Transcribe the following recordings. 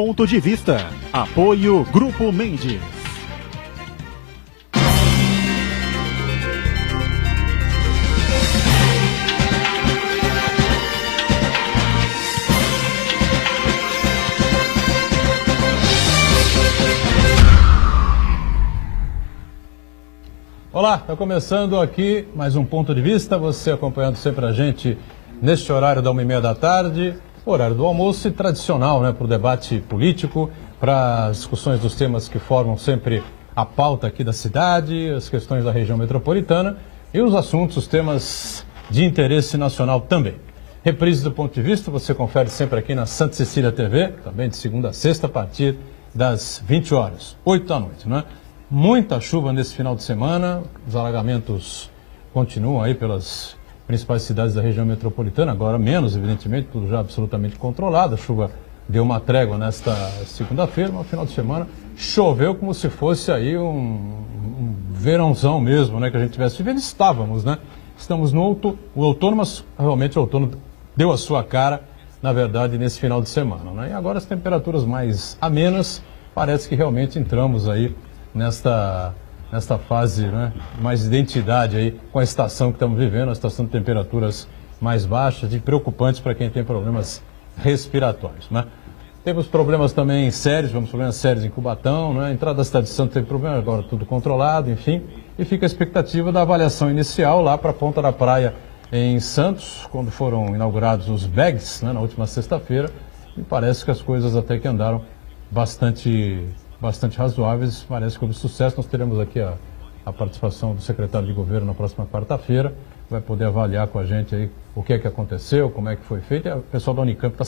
Ponto de Vista. Apoio Grupo Mendes. Olá, está começando aqui mais um Ponto de Vista, você acompanhando sempre a gente neste horário da 1h30 da tarde, horário do almoço e tradicional, né, para o debate político, para as discussões dos temas que formam sempre a pauta aqui da cidade, as questões da região metropolitana e os assuntos, os temas de interesse nacional também. Reprise do Ponto de Vista, você confere sempre aqui na Santa Cecília TV, também de segunda a sexta, a partir das 20 horas, 8 da noite, né? Muita chuva nesse final de semana, os alagamentos continuam aí pelas principais cidades da região metropolitana, agora menos, evidentemente, tudo já absolutamente controlado. A chuva deu uma trégua nesta segunda-feira, mas no final de semana choveu como se fosse aí um verãozão mesmo, né, que a gente tivesse vivendo. Estávamos, né? Estamos no outono, mas realmente o outono deu a sua cara, na verdade, nesse final de semana, né? E agora as temperaturas mais amenas, parece que realmente entramos aí nesta fase, né, mais identidade aí com a estação que estamos vivendo, a estação de temperaturas mais baixas e preocupantes para quem tem problemas respiratórios, né? Temos problemas também sérios, problemas sérios em Cubatão, né? A entrada da cidade de Santos teve problema, agora tudo controlado, enfim, e fica a expectativa da avaliação inicial lá para a Ponta da Praia em Santos, quando foram inaugurados os bags, né, na última sexta-feira, e parece que as coisas até que andaram bastante razoáveis, parece que houve sucesso. Nós teremos aqui a participação do secretário de governo na próxima quarta-feira, vai poder avaliar com a gente aí o que é que aconteceu, como é que foi feito, e o pessoal da Unicamp está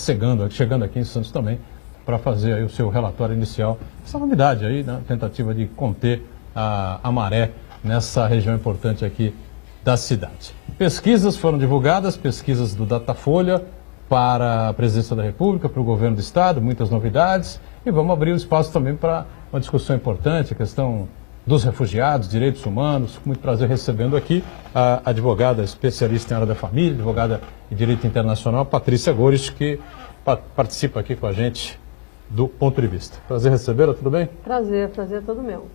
chegando aqui em Santos também para fazer aí o seu relatório inicial, essa novidade aí, né, tentativa de conter a maré nessa região importante aqui da cidade. Pesquisas foram divulgadas, pesquisas do Datafolha para a Presidência da República, para o Governo do Estado, muitas novidades. E vamos abrir o espaço também para uma discussão importante, a questão dos refugiados, direitos humanos. Com muito prazer recebendo aqui a advogada especialista em área da família, advogada em direito internacional, Patrícia Gores, que participa aqui com a gente do Ponto de Vista. Prazer recebê-la, tudo bem? Prazer é todo meu.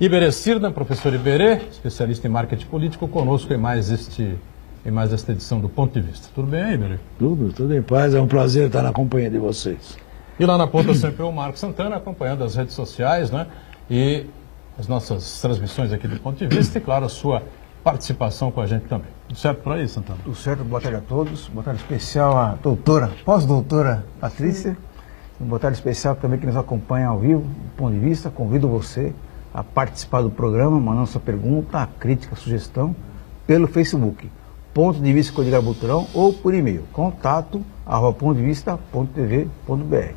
Iberê Cirdan, professor Iberê, especialista em marketing político, conosco em mais esta edição do Ponto de Vista. Tudo bem aí, Iberê? Tudo em paz, é um prazer estar na companhia de vocês. E lá na ponta sempre o Marcos Santana, acompanhando as redes sociais, né? E as nossas transmissões aqui do Ponto de Vista e, claro, a sua participação com a gente também. Tudo certo por aí, Santana? Tudo certo, boa tarde a todos. Boa tarde especial à doutora, pós-doutora Patrícia. Boa tarde especial também que nos acompanha ao vivo, do Ponto de Vista. Convido você a participar do programa, mandando sua pergunta, a crítica, a sugestão, pelo Facebook. Ponto de Vista com Edgar Butrão ou por e-mail, contato@pontodevista.tv.br.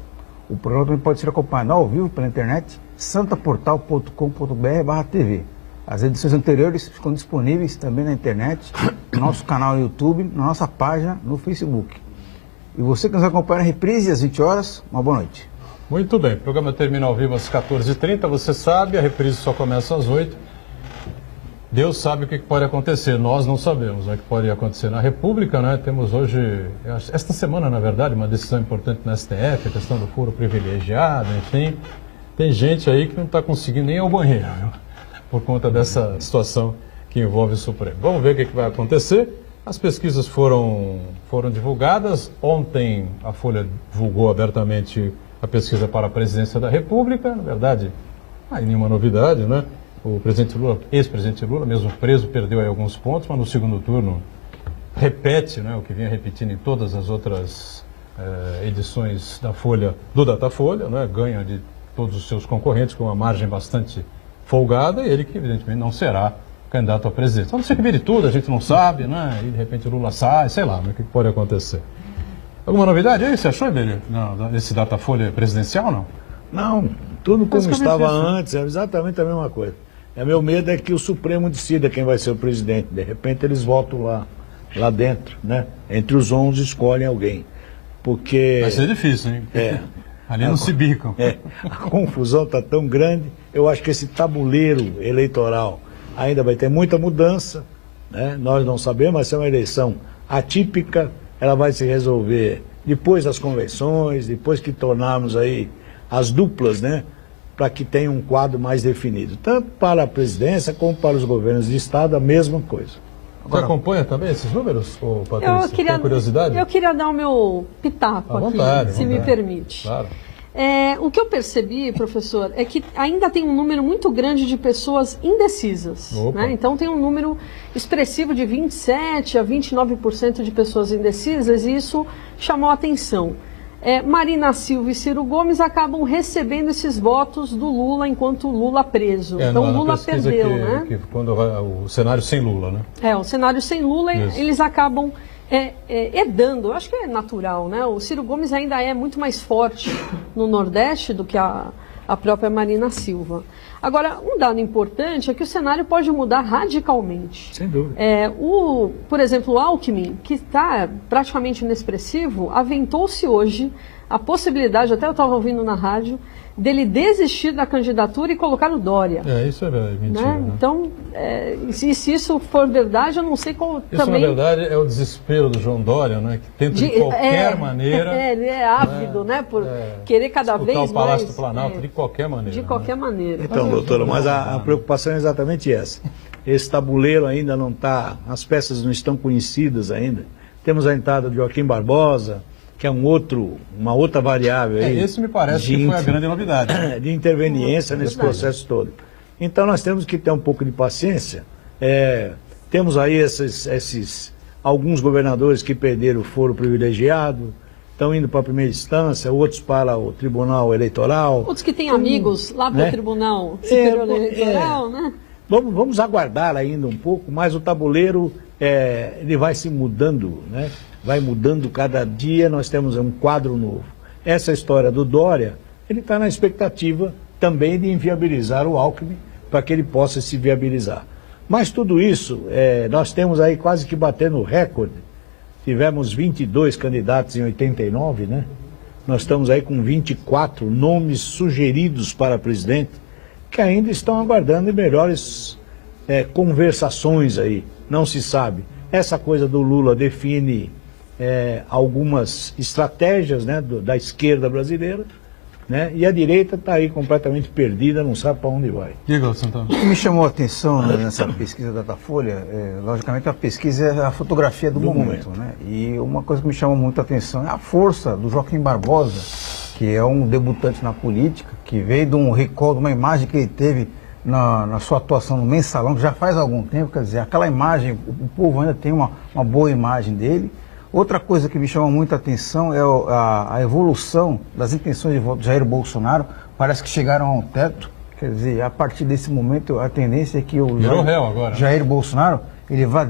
O programa também pode ser acompanhado ao vivo pela internet, santaportal.com.br/tv. As edições anteriores ficam disponíveis também na internet, no nosso canal no YouTube, na nossa página no Facebook. E você que nos acompanha na reprise às 20 horas, uma boa noite. Muito bem, o programa termina ao vivo às 14h30, você sabe, a reprise só começa às 8h. Deus sabe o que pode acontecer, nós não sabemos o que pode acontecer na República, né? Temos hoje, esta semana, na verdade, uma decisão importante na STF, a questão do foro privilegiado, enfim. Tem gente aí que não está conseguindo nem ir ao banheiro, viu? Por conta dessa situação que envolve o Supremo. Vamos ver o que vai acontecer. As pesquisas foram divulgadas. Ontem a Folha divulgou abertamente a pesquisa para a Presidência da República. Na verdade, aí nenhuma novidade, né? O presidente Lula, ex-presidente Lula, mesmo preso, perdeu aí alguns pontos, mas no segundo turno repete, né, o que vinha repetindo em todas as outras edições da Folha, do Datafolha, né, ganha de todos os seus concorrentes com uma margem bastante folgada, e ele que evidentemente não será candidato a presidente. A não ser que vire tudo, a gente não sabe, né, e de repente o Lula sai, sei lá, mas o que pode acontecer? Alguma novidade aí? Você achou, Ibelho, nesse Datafolha presidencial, não? Não, tudo como estava antes, é exatamente a mesma coisa. O meu medo é que o Supremo decida quem vai ser o presidente. De repente eles votam lá dentro, né? Entre os 11 escolhem alguém. Porque... Vai ser difícil, hein? Ali não se bicam. A confusão está tão grande. Eu acho que esse tabuleiro eleitoral ainda vai ter muita mudança, né? Nós não sabemos, mas é uma eleição atípica. Ela vai se resolver depois das convenções, depois que tornarmos aí as duplas, né? Para que tenha um quadro mais definido. Tanto para a presidência como para os governos de Estado, a mesma coisa. Você acompanha também esses números, Patrícia? Tem curiosidade? Eu queria dar o meu pitaco aqui, se me permite. Claro. O que eu percebi, professor, é que ainda tem um número muito grande de pessoas indecisas. Né? Então tem um número expressivo de 27% a 29% de pessoas indecisas e isso chamou a atenção. Marina Silva e Ciro Gomes acabam recebendo esses votos do Lula enquanto Lula preso. Então Lula perdeu, né? Quando o cenário sem Lula, né? O cenário sem Lula, eles acabam herdando. Eu acho que é natural, né? O Ciro Gomes ainda é muito mais forte no Nordeste do que a própria Marina Silva. Agora, um dado importante é que o cenário pode mudar radicalmente. Sem dúvida. Por exemplo, o Alckmin, que está praticamente inexpressivo, aventou-se hoje a possibilidade, até eu estava ouvindo na rádio, dele desistir da candidatura e colocar o Dória. Isso é mentira. Né? Então, se isso for verdade, eu não sei qual isso, também... na verdade, é o desespero do João Dória, né? Que tenta de qualquer maneira... ele é ávido, né? Por querer cada vez mais... o Palácio do Planalto de qualquer maneira. De qualquer maneira. Então, doutora, mas a preocupação é exatamente essa. Esse tabuleiro ainda não está... As peças não estão conhecidas ainda. Temos a entrada de Joaquim Barbosa, que é uma outra variável aí. Esse me parece que foi a grande novidade. De interveniência nesse processo todo. Então nós temos que ter um pouco de paciência. Temos aí alguns governadores que perderam o foro privilegiado, estão indo para a primeira instância, outros para o Tribunal Eleitoral. Outros que têm amigos lá para o Tribunal Superior Eleitoral, né? Vamos aguardar ainda um pouco, mas o tabuleiro ele vai se mudando, né? Vai mudando cada dia, nós temos um quadro novo. Essa história do Dória, ele está na expectativa também de inviabilizar o Alckmin para que ele possa se viabilizar. Mas tudo isso, nós temos aí quase que batendo o recorde. Tivemos 22 candidatos em 89, né? Nós estamos aí com 24 nomes sugeridos para presidente, que ainda estão aguardando melhores conversações aí. Não se sabe. Essa coisa do Lula define algumas estratégias, né, da esquerda brasileira, né, e a direita está aí completamente perdida, não sabe para onde vai. Diga, Santana. O que me chamou a atenção nessa pesquisa da Datafolha, logicamente a pesquisa é a fotografia do momento. Né? E uma coisa que me chamou muito a atenção é a força do Joaquim Barbosa, que é um debutante na política, que veio de um recall, de uma imagem que ele teve na sua atuação no Mensalão, que já faz algum tempo, quer dizer, aquela imagem, o povo ainda tem uma boa imagem dele. Outra coisa que me chama muita atenção é a evolução das intenções de voto de Jair Bolsonaro. Parece que chegaram a um teto. Quer dizer, a partir desse momento, a tendência é que o Jair Bolsonaro ele vai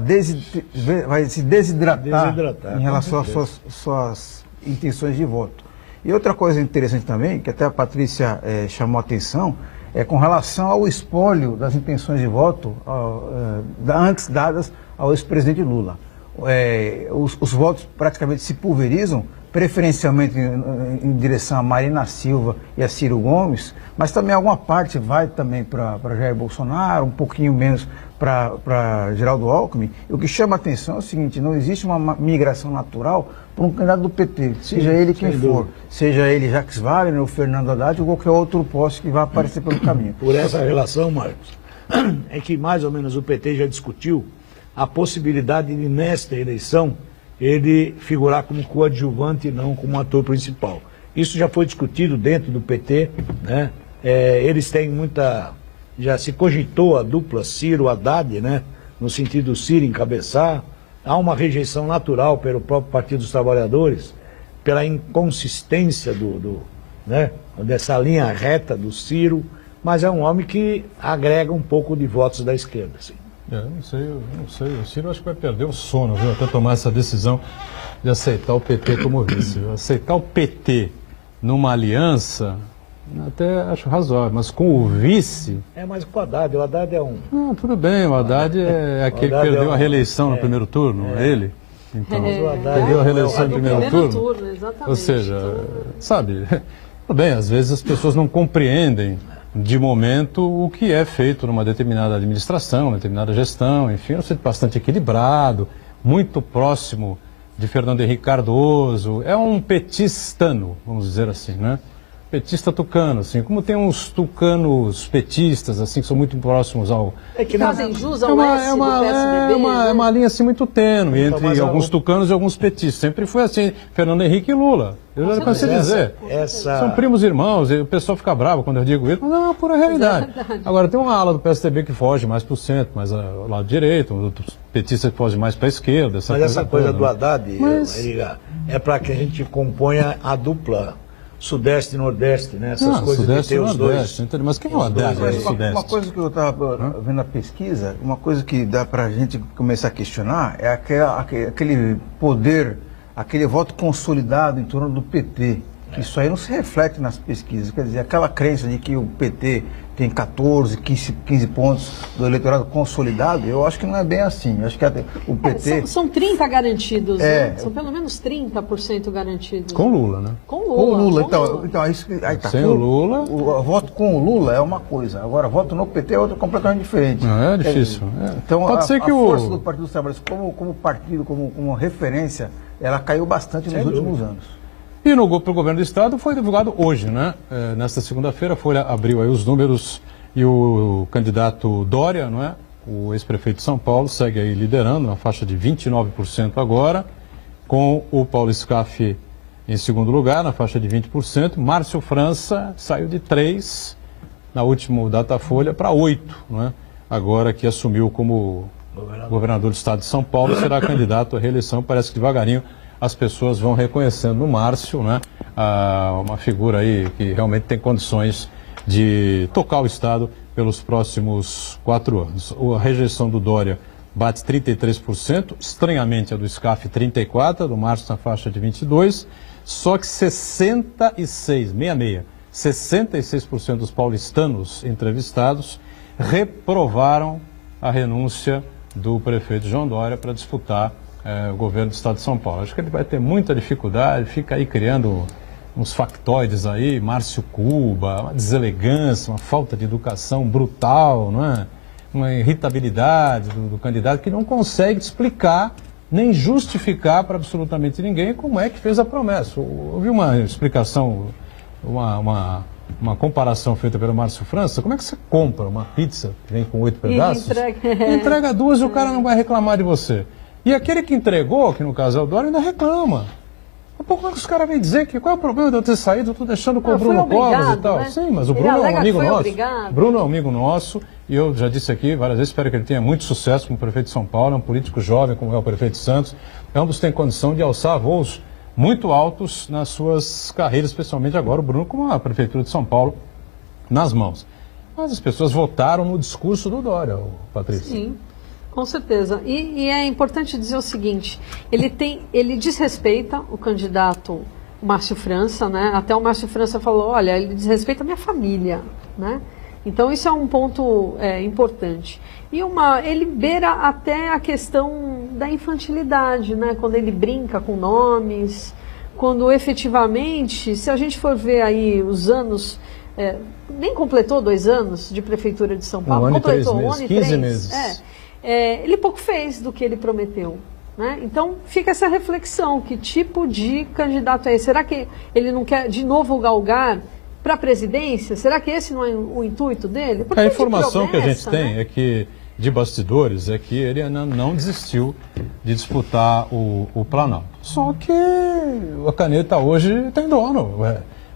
se desidratar em relação às suas intenções de voto. E outra coisa interessante também, que até a Patrícia chamou a atenção, é com relação ao espólio das intenções de voto antes dadas ao ex-presidente Lula. Os votos praticamente se pulverizam, preferencialmente em direção a Marina Silva e a Ciro Gomes, mas também alguma parte vai também para Jair Bolsonaro, um pouquinho menos para Geraldo Alckmin. E o que chama a atenção é o seguinte: não existe uma migração natural para um candidato do PT, seja ele quem for, seja ele Jacques Wagner ou Fernando Haddad ou qualquer outro poste que vá aparecer pelo caminho. Por essa relação, Marcos, é que mais ou menos o PT já discutiu a possibilidade de, nesta eleição, ele figurar como coadjuvante e não como ator principal. Isso já foi discutido dentro do PT, né? Eles têm já se cogitou a dupla Ciro-Haddad, né? No sentido do Ciro encabeçar. Há uma rejeição natural pelo próprio Partido dos Trabalhadores, pela inconsistência né? Dessa linha reta do Ciro, mas é um homem que agrega um pouco de votos da esquerda, assim. Eu não sei. O Ciro acho que vai perder o sono, viu? Até tomar essa decisão de aceitar o PT como vice. Aceitar o PT numa aliança, até acho razoável, mas com o vice... Mas com o Haddad é um... Não, tudo bem, o Haddad é aquele que perdeu a reeleição no primeiro turno, ele. Então, perdeu a reeleição no primeiro turno. Exatamente. Ou seja, sabe, tudo bem, às vezes as pessoas não compreendem de momento o que é feito numa determinada administração, uma determinada gestão, enfim, é um centro bastante equilibrado, muito próximo de Fernando Henrique Cardoso, é um petistano, vamos dizer assim, né? Petista tucano, assim, como tem uns tucanos petistas, assim, que são muito próximos ao... que fazem jus ao S do PSDB, é uma linha, assim, muito tênue entre alguns tucanos e alguns petistas. Sempre foi assim, Fernando Henrique e Lula. Eu já cansei de dizer. São primos irmãos, e o pessoal fica bravo quando eu digo isso, mas é uma pura realidade. Agora, tem uma ala do PSDB que foge mais para o centro, mais ao lado direito, outros petistas que fogem mais para a esquerda. Mas essa coisa do Haddad, é para que a gente componha a dupla Sudeste e Nordeste, né? Essas coisas Sudeste de ter os dois. Mas quem é o Haddad? Uma coisa que eu estava vendo na pesquisa, uma coisa que dá para a gente começar a questionar é aquele poder, aquele voto consolidado em torno do PT. Isso aí não se reflete nas pesquisas. Quer dizer, aquela crença de que o PT tem 14, 15 pontos do eleitorado consolidado, eu acho que não é bem assim. Eu acho que o PT... São 30 garantidos, né? São pelo menos 30% garantidos. Com Lula, né? Com Lula. Então, isso que... Aí tá, sem o Lula... O voto com o Lula é uma coisa. Agora, voto no PT é outra completamente diferente. Não, é difícil. Então, pode ser que a força do Partido dos Trabalhadores como partido, como referência, ela caiu bastante nos últimos anos. E no governo do Estado foi divulgado hoje, né? Nesta segunda-feira, a Folha abriu aí os números e o candidato Dória, não é? O ex-prefeito de São Paulo, segue aí liderando na faixa de 29% agora, com o Paulo Scaff em segundo lugar, na faixa de 20%. Márcio França saiu de 3% na última Datafolha para 8%, não é? Agora que assumiu como governador do Estado de São Paulo, será candidato à reeleição, parece que devagarinho as pessoas vão reconhecendo no Márcio, né, uma figura aí que realmente tem condições de tocar o Estado pelos próximos 4 anos. A rejeição do Dória bate 33%, estranhamente a do Scaff 34%, a do Márcio na faixa de 22%, só que 66% dos paulistanos entrevistados reprovaram a renúncia do prefeito João Dória para disputar o governo do Estado de São Paulo. Acho que ele vai ter muita dificuldade, fica aí criando uns factoides aí, Márcio Cuba, uma deselegância, uma falta de educação brutal, não é? Uma irritabilidade do candidato que não consegue explicar nem justificar para absolutamente ninguém como é que fez a promessa. Eu vi uma explicação, uma comparação feita pelo Márcio França. Como é que você compra uma pizza que vem com 8 pedaços? Entrega 2 e o cara não vai reclamar de você. E aquele que entregou, que no caso é o Dória, ainda reclama. Como é que os caras vêm dizer que qual é o problema de eu ter saído? Eu estou deixando com o Bruno Covas e tal. Né? Sim, mas o Bruno é um amigo nosso. Bruno é um amigo nosso e eu já disse aqui várias vezes, espero que ele tenha muito sucesso como prefeito de São Paulo, é um político jovem como é o prefeito de Santos. Ambos têm condição de alçar voos muito altos nas suas carreiras, especialmente agora o Bruno com a prefeitura de São Paulo nas mãos. Mas as pessoas votaram no discurso do Dória, Patrícia. Sim. Com certeza. E é importante dizer o seguinte, ele desrespeita o candidato Márcio França, né? Até o Márcio França falou, olha, ele desrespeita a minha família, né? Então isso é um ponto importante. E ele beira até a questão da infantilidade, né? Quando ele brinca com nomes, quando efetivamente, se a gente for ver aí os anos, nem completou 2 anos de Prefeitura de São Paulo, completou 1 ano e 15 meses. Ele pouco fez do que ele prometeu. Né? Então, fica essa reflexão, que tipo de candidato é esse? Será que ele não quer de novo galgar para a presidência? Será que esse não é o intuito dele? Porque a informação que a gente tem é que, de bastidores, é que ele não desistiu de disputar o Planalto. Só que a caneta hoje tem dono.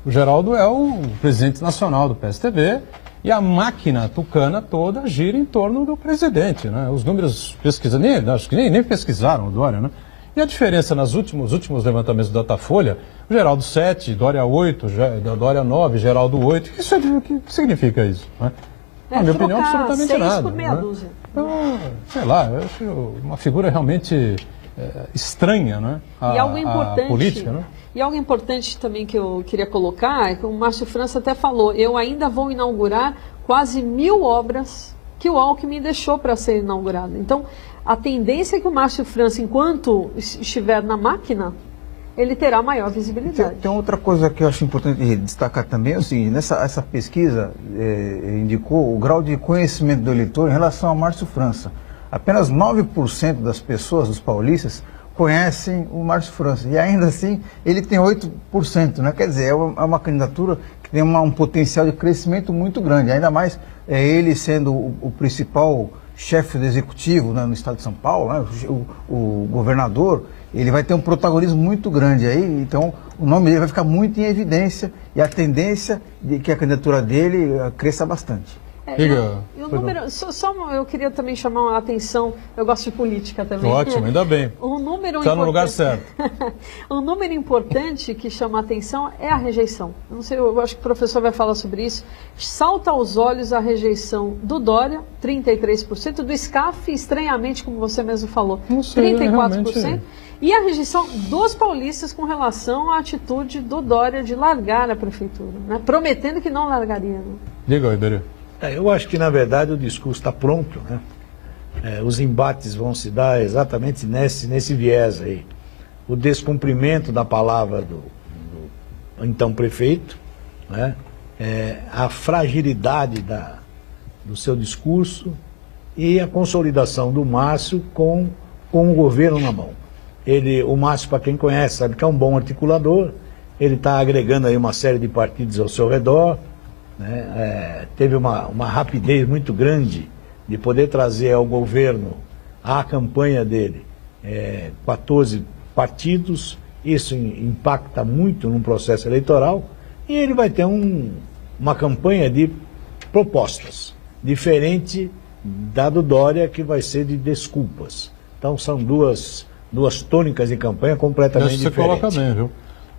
O Geraldo é o presidente nacional do PSTB, e a máquina tucana toda gira em torno do presidente, né? Os números acho que nem pesquisaram o Dória, né? E a diferença nos últimos levantamentos do Datafolha, o Geraldo 7, Dória 8, Dória 9, Geraldo 8, o que significa isso? Né? Na minha opinião, absolutamente nada. Por meia dúzia. Então, sei lá, eu acho uma figura realmente estranha, né? E algo importante, a política, né? E algo importante também que eu queria colocar é que o Márcio França até falou, eu ainda vou inaugurar quase 1000 obras que o Alckmin deixou para ser inaugurada. Então, a tendência é que o Márcio França, enquanto estiver na máquina, ele terá maior visibilidade. Tem outra coisa que eu acho importante destacar também, é o seguinte, essa pesquisa indicou o grau de conhecimento do eleitor em relação a Márcio França. Apenas 9% das pessoas, dos paulistas, conhecem o Márcio França. E ainda assim, ele tem 8%, né? Quer dizer, é uma candidatura que tem um potencial de crescimento muito grande. Ainda mais ele sendo o principal chefe do executivo, né, no estado de São Paulo, né, o governador, ele vai ter um protagonismo muito grande aí. Então, o nome dele vai ficar muito em evidência e a tendência de que a candidatura dele cresça bastante. E o número, eu queria também chamar a atenção, eu gosto de política também. Ótimo, ainda bem. Está no lugar certo. Um número importante que chama a atenção é a rejeição. Não sei, eu acho que o professor vai falar sobre isso. Salta aos olhos a rejeição do Dória, 33%, do SCAF, estranhamente, como você mesmo falou, 34%. E a rejeição dos paulistas com relação à atitude do Dória de largar a prefeitura, né? Prometendo que não largaria. Né? Diga, Iberê. Eu acho que, na verdade, o discurso está pronto, né? Os embates vão se dar exatamente nesse viés aí. O descumprimento da palavra do então prefeito, né? A fragilidade do seu discurso e a consolidação do Márcio com o governo na mão. O Márcio, para quem conhece, sabe que é um bom articulador, ele está agregando aí uma série de partidos ao seu redor, né? Teve uma rapidez muito grande de poder trazer ao governo a campanha dele 14 partidos. Isso impacta muito no processo eleitoral e ele vai ter uma campanha de propostas diferente da do Dória, que vai ser de desculpas. Então são duas tônicas de campanha completamente diferentes. Você coloca bem, viu?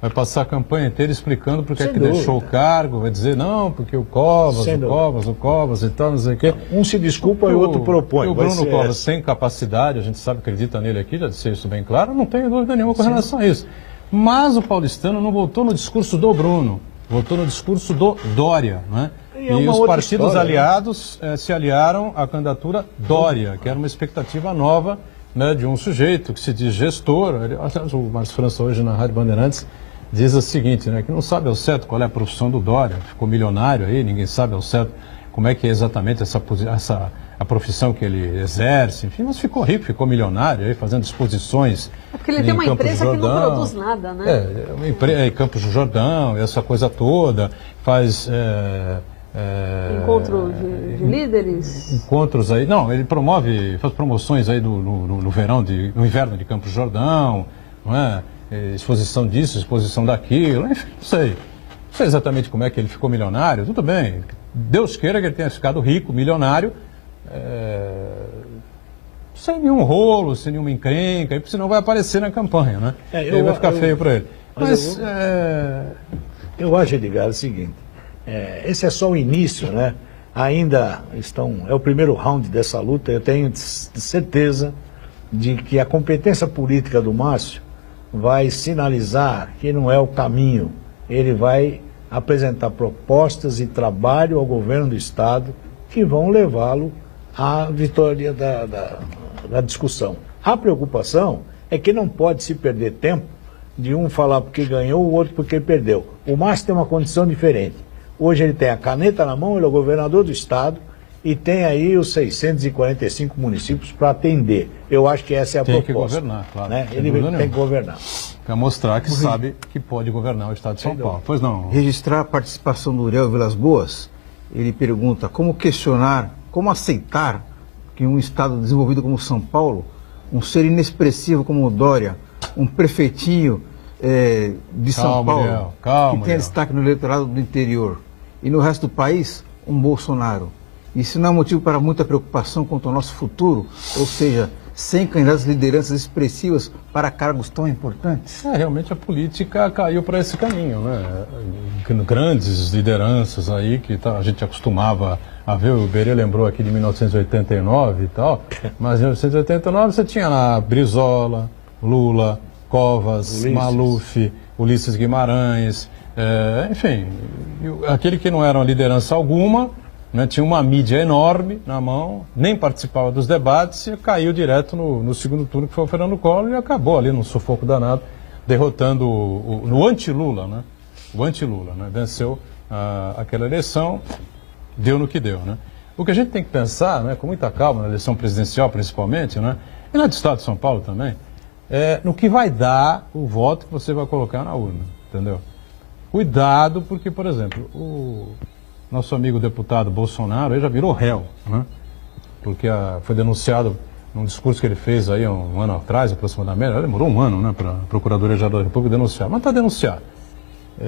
Vai passar a campanha inteira explicando por que deixou o cargo, vai dizer, não, porque o Covas e tal, não sei o quê. Um se desculpa e o outro propõe. O Bruno Covas tem capacidade, a gente sabe, acredita nele aqui, já disse isso bem claro, não tenho dúvida nenhuma com relação a isso. Mas o paulistano não votou no discurso do Bruno, votou no discurso do Dória, né? E os partidos história, aliados se aliaram à candidatura Dória, que era uma expectativa nova, né, de um sujeito que se diz gestor. O Márcio França hoje na Rádio Bandeirantes diz o seguinte, né, que não sabe ao certo qual é a profissão do Dória, ficou milionário aí, ninguém sabe ao certo como é que é exatamente a profissão que ele exerce, enfim, mas ficou rico, ficou milionário aí, fazendo exposições. É porque ele tem uma empresa que não produz nada, né? Em Campos do Jordão, essa coisa toda, faz... encontro de líderes? Encontros aí, não, ele faz promoções aí no inverno de Campos do Jordão, não é? Exposição disso, exposição daquilo, enfim, não sei exatamente como é que ele ficou milionário, tudo bem, Deus queira que ele tenha ficado rico, milionário, sem nenhum rolo, sem nenhuma encrenca, porque senão vai aparecer na campanha, né? Aí vai ficar feio para ele. Mas eu acho, Edgar, o seguinte, esse é só o início, né? Ainda é o primeiro round dessa luta. Eu tenho certeza de que a competência política do Márcio vai sinalizar que não é o caminho. Ele vai apresentar propostas e trabalho ao governo do Estado que vão levá-lo à vitória da discussão. A preocupação é que não pode se perder tempo de um falar porque ganhou, o outro porque perdeu. O Márcio tem uma condição diferente. Hoje ele tem a caneta na mão, ele é o governador do Estado e tem aí os 645 municípios para atender. Eu acho que essa é a proposta. Tem que governar, claro. Né? Ele tem que governar. Para mostrar que sabe que pode governar o Estado de São Paulo. Pois não. Registrar a participação do Uriel Vilas Boas, ele pergunta como questionar, como aceitar que um Estado desenvolvido como São Paulo, um ser inexpressivo como o Dória, um prefeitinho de São Paulo, que tenha destaque no eleitorado do interior, e no resto do país, um Bolsonaro. Isso não é motivo para muita preocupação quanto ao nosso futuro, ou seja, sem candidatos de lideranças expressivas para cargos tão importantes? Realmente a política caiu para esse caminho, né? Grandes lideranças aí que a gente acostumava a ver, o Iberê lembrou aqui de 1989 e tal, mas em 1989 você tinha lá Brizola, Lula, Covas, Maluf, Ulisses Guimarães, enfim, aquele que não era uma liderança alguma, né, tinha uma mídia enorme na mão, nem participava dos debates e caiu direto no segundo turno, que foi o Fernando Collor, e acabou ali num sufoco danado, derrotando no anti-Lula, né? O anti-Lula, né? Venceu aquela eleição, deu no que deu, né? O que a gente tem que pensar, né, com muita calma, na eleição presidencial principalmente, né, e na do Estado de São Paulo também, no que vai dar o voto que você vai colocar na urna, entendeu? Cuidado, porque, por exemplo, o nosso amigo deputado Bolsonaro ele já virou réu, né? Porque foi denunciado num discurso que ele fez aí um ano atrás, aproximadamente, demorou um ano, né, para a Procuradoria-Geral da República denunciar, mas está denunciado.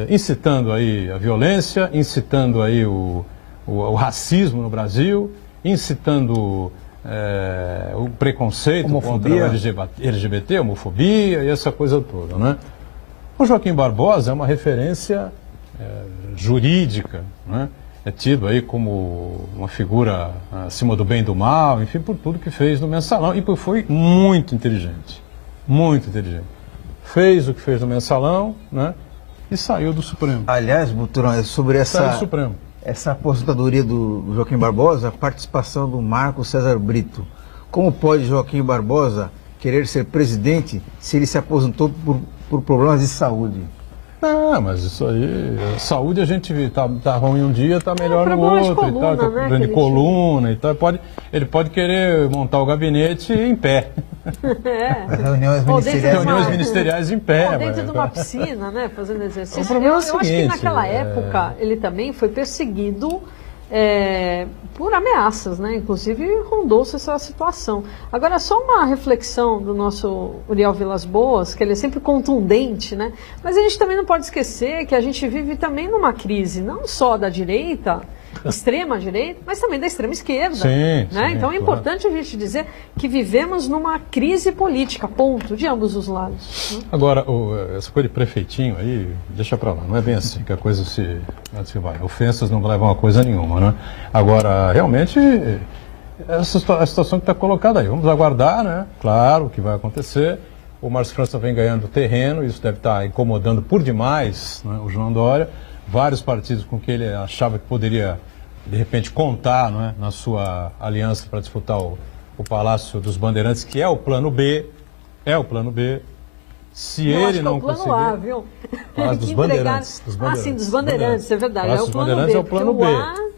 Incitando aí a violência, incitando aí o racismo no Brasil, incitando o preconceito contra o LGBT, homofobia e essa coisa toda, né? O Joaquim Barbosa é uma referência jurídica, né? É tido aí como uma figura acima do bem e do mal, enfim, por tudo que fez no Mensalão e foi muito inteligente, muito inteligente. Fez o que fez no Mensalão, né? E saiu do Supremo. Aliás, Buturão, sobre essa aposentadoria do Joaquim Barbosa, a participação do Marco César Brito. Como pode Joaquim Barbosa querer ser presidente se ele se aposentou por problemas de saúde? Não, mas isso aí, saúde a gente tá ruim um dia, tá melhor no outro, coluna, e tal, né, de coluna e tal. Ele pode querer montar o gabinete em pé. Reuniões ministeriais em pé. Ou dentro de uma piscina, né, fazendo exercício. Eu acho que naquela época ele também foi perseguido por ameaças, né? Inclusive rondou-se essa situação. Agora, só uma reflexão do nosso Uriel Vilas Boas, que ele é sempre contundente, né? Mas a gente também não pode esquecer que a gente vive também numa crise, não só da direita, extrema direita, mas também da extrema esquerda. Sim, né? sim, então é importante a gente dizer que vivemos numa crise política, ponto, de ambos os lados. Né? Agora, essa coisa de prefeitinho aí, deixa pra lá, não é bem assim que a coisa se vai. Ofensas não levam a coisa nenhuma, né? Agora, realmente, a situação que está colocada aí, vamos aguardar, né? Claro, o que vai acontecer. O Márcio França vem ganhando terreno, isso deve estar incomodando por demais, né, o João Dória. Vários partidos com que ele achava que poderia, de repente, contar, não é, na sua aliança para disputar o Palácio dos Bandeirantes, que é o plano B. É o plano B. Se ele não conseguir... É o plano A, viu? Palácio dos Bandeirantes. Sim, dos Bandeirantes, é verdade. Palácio dos Bandeirantes é o plano B.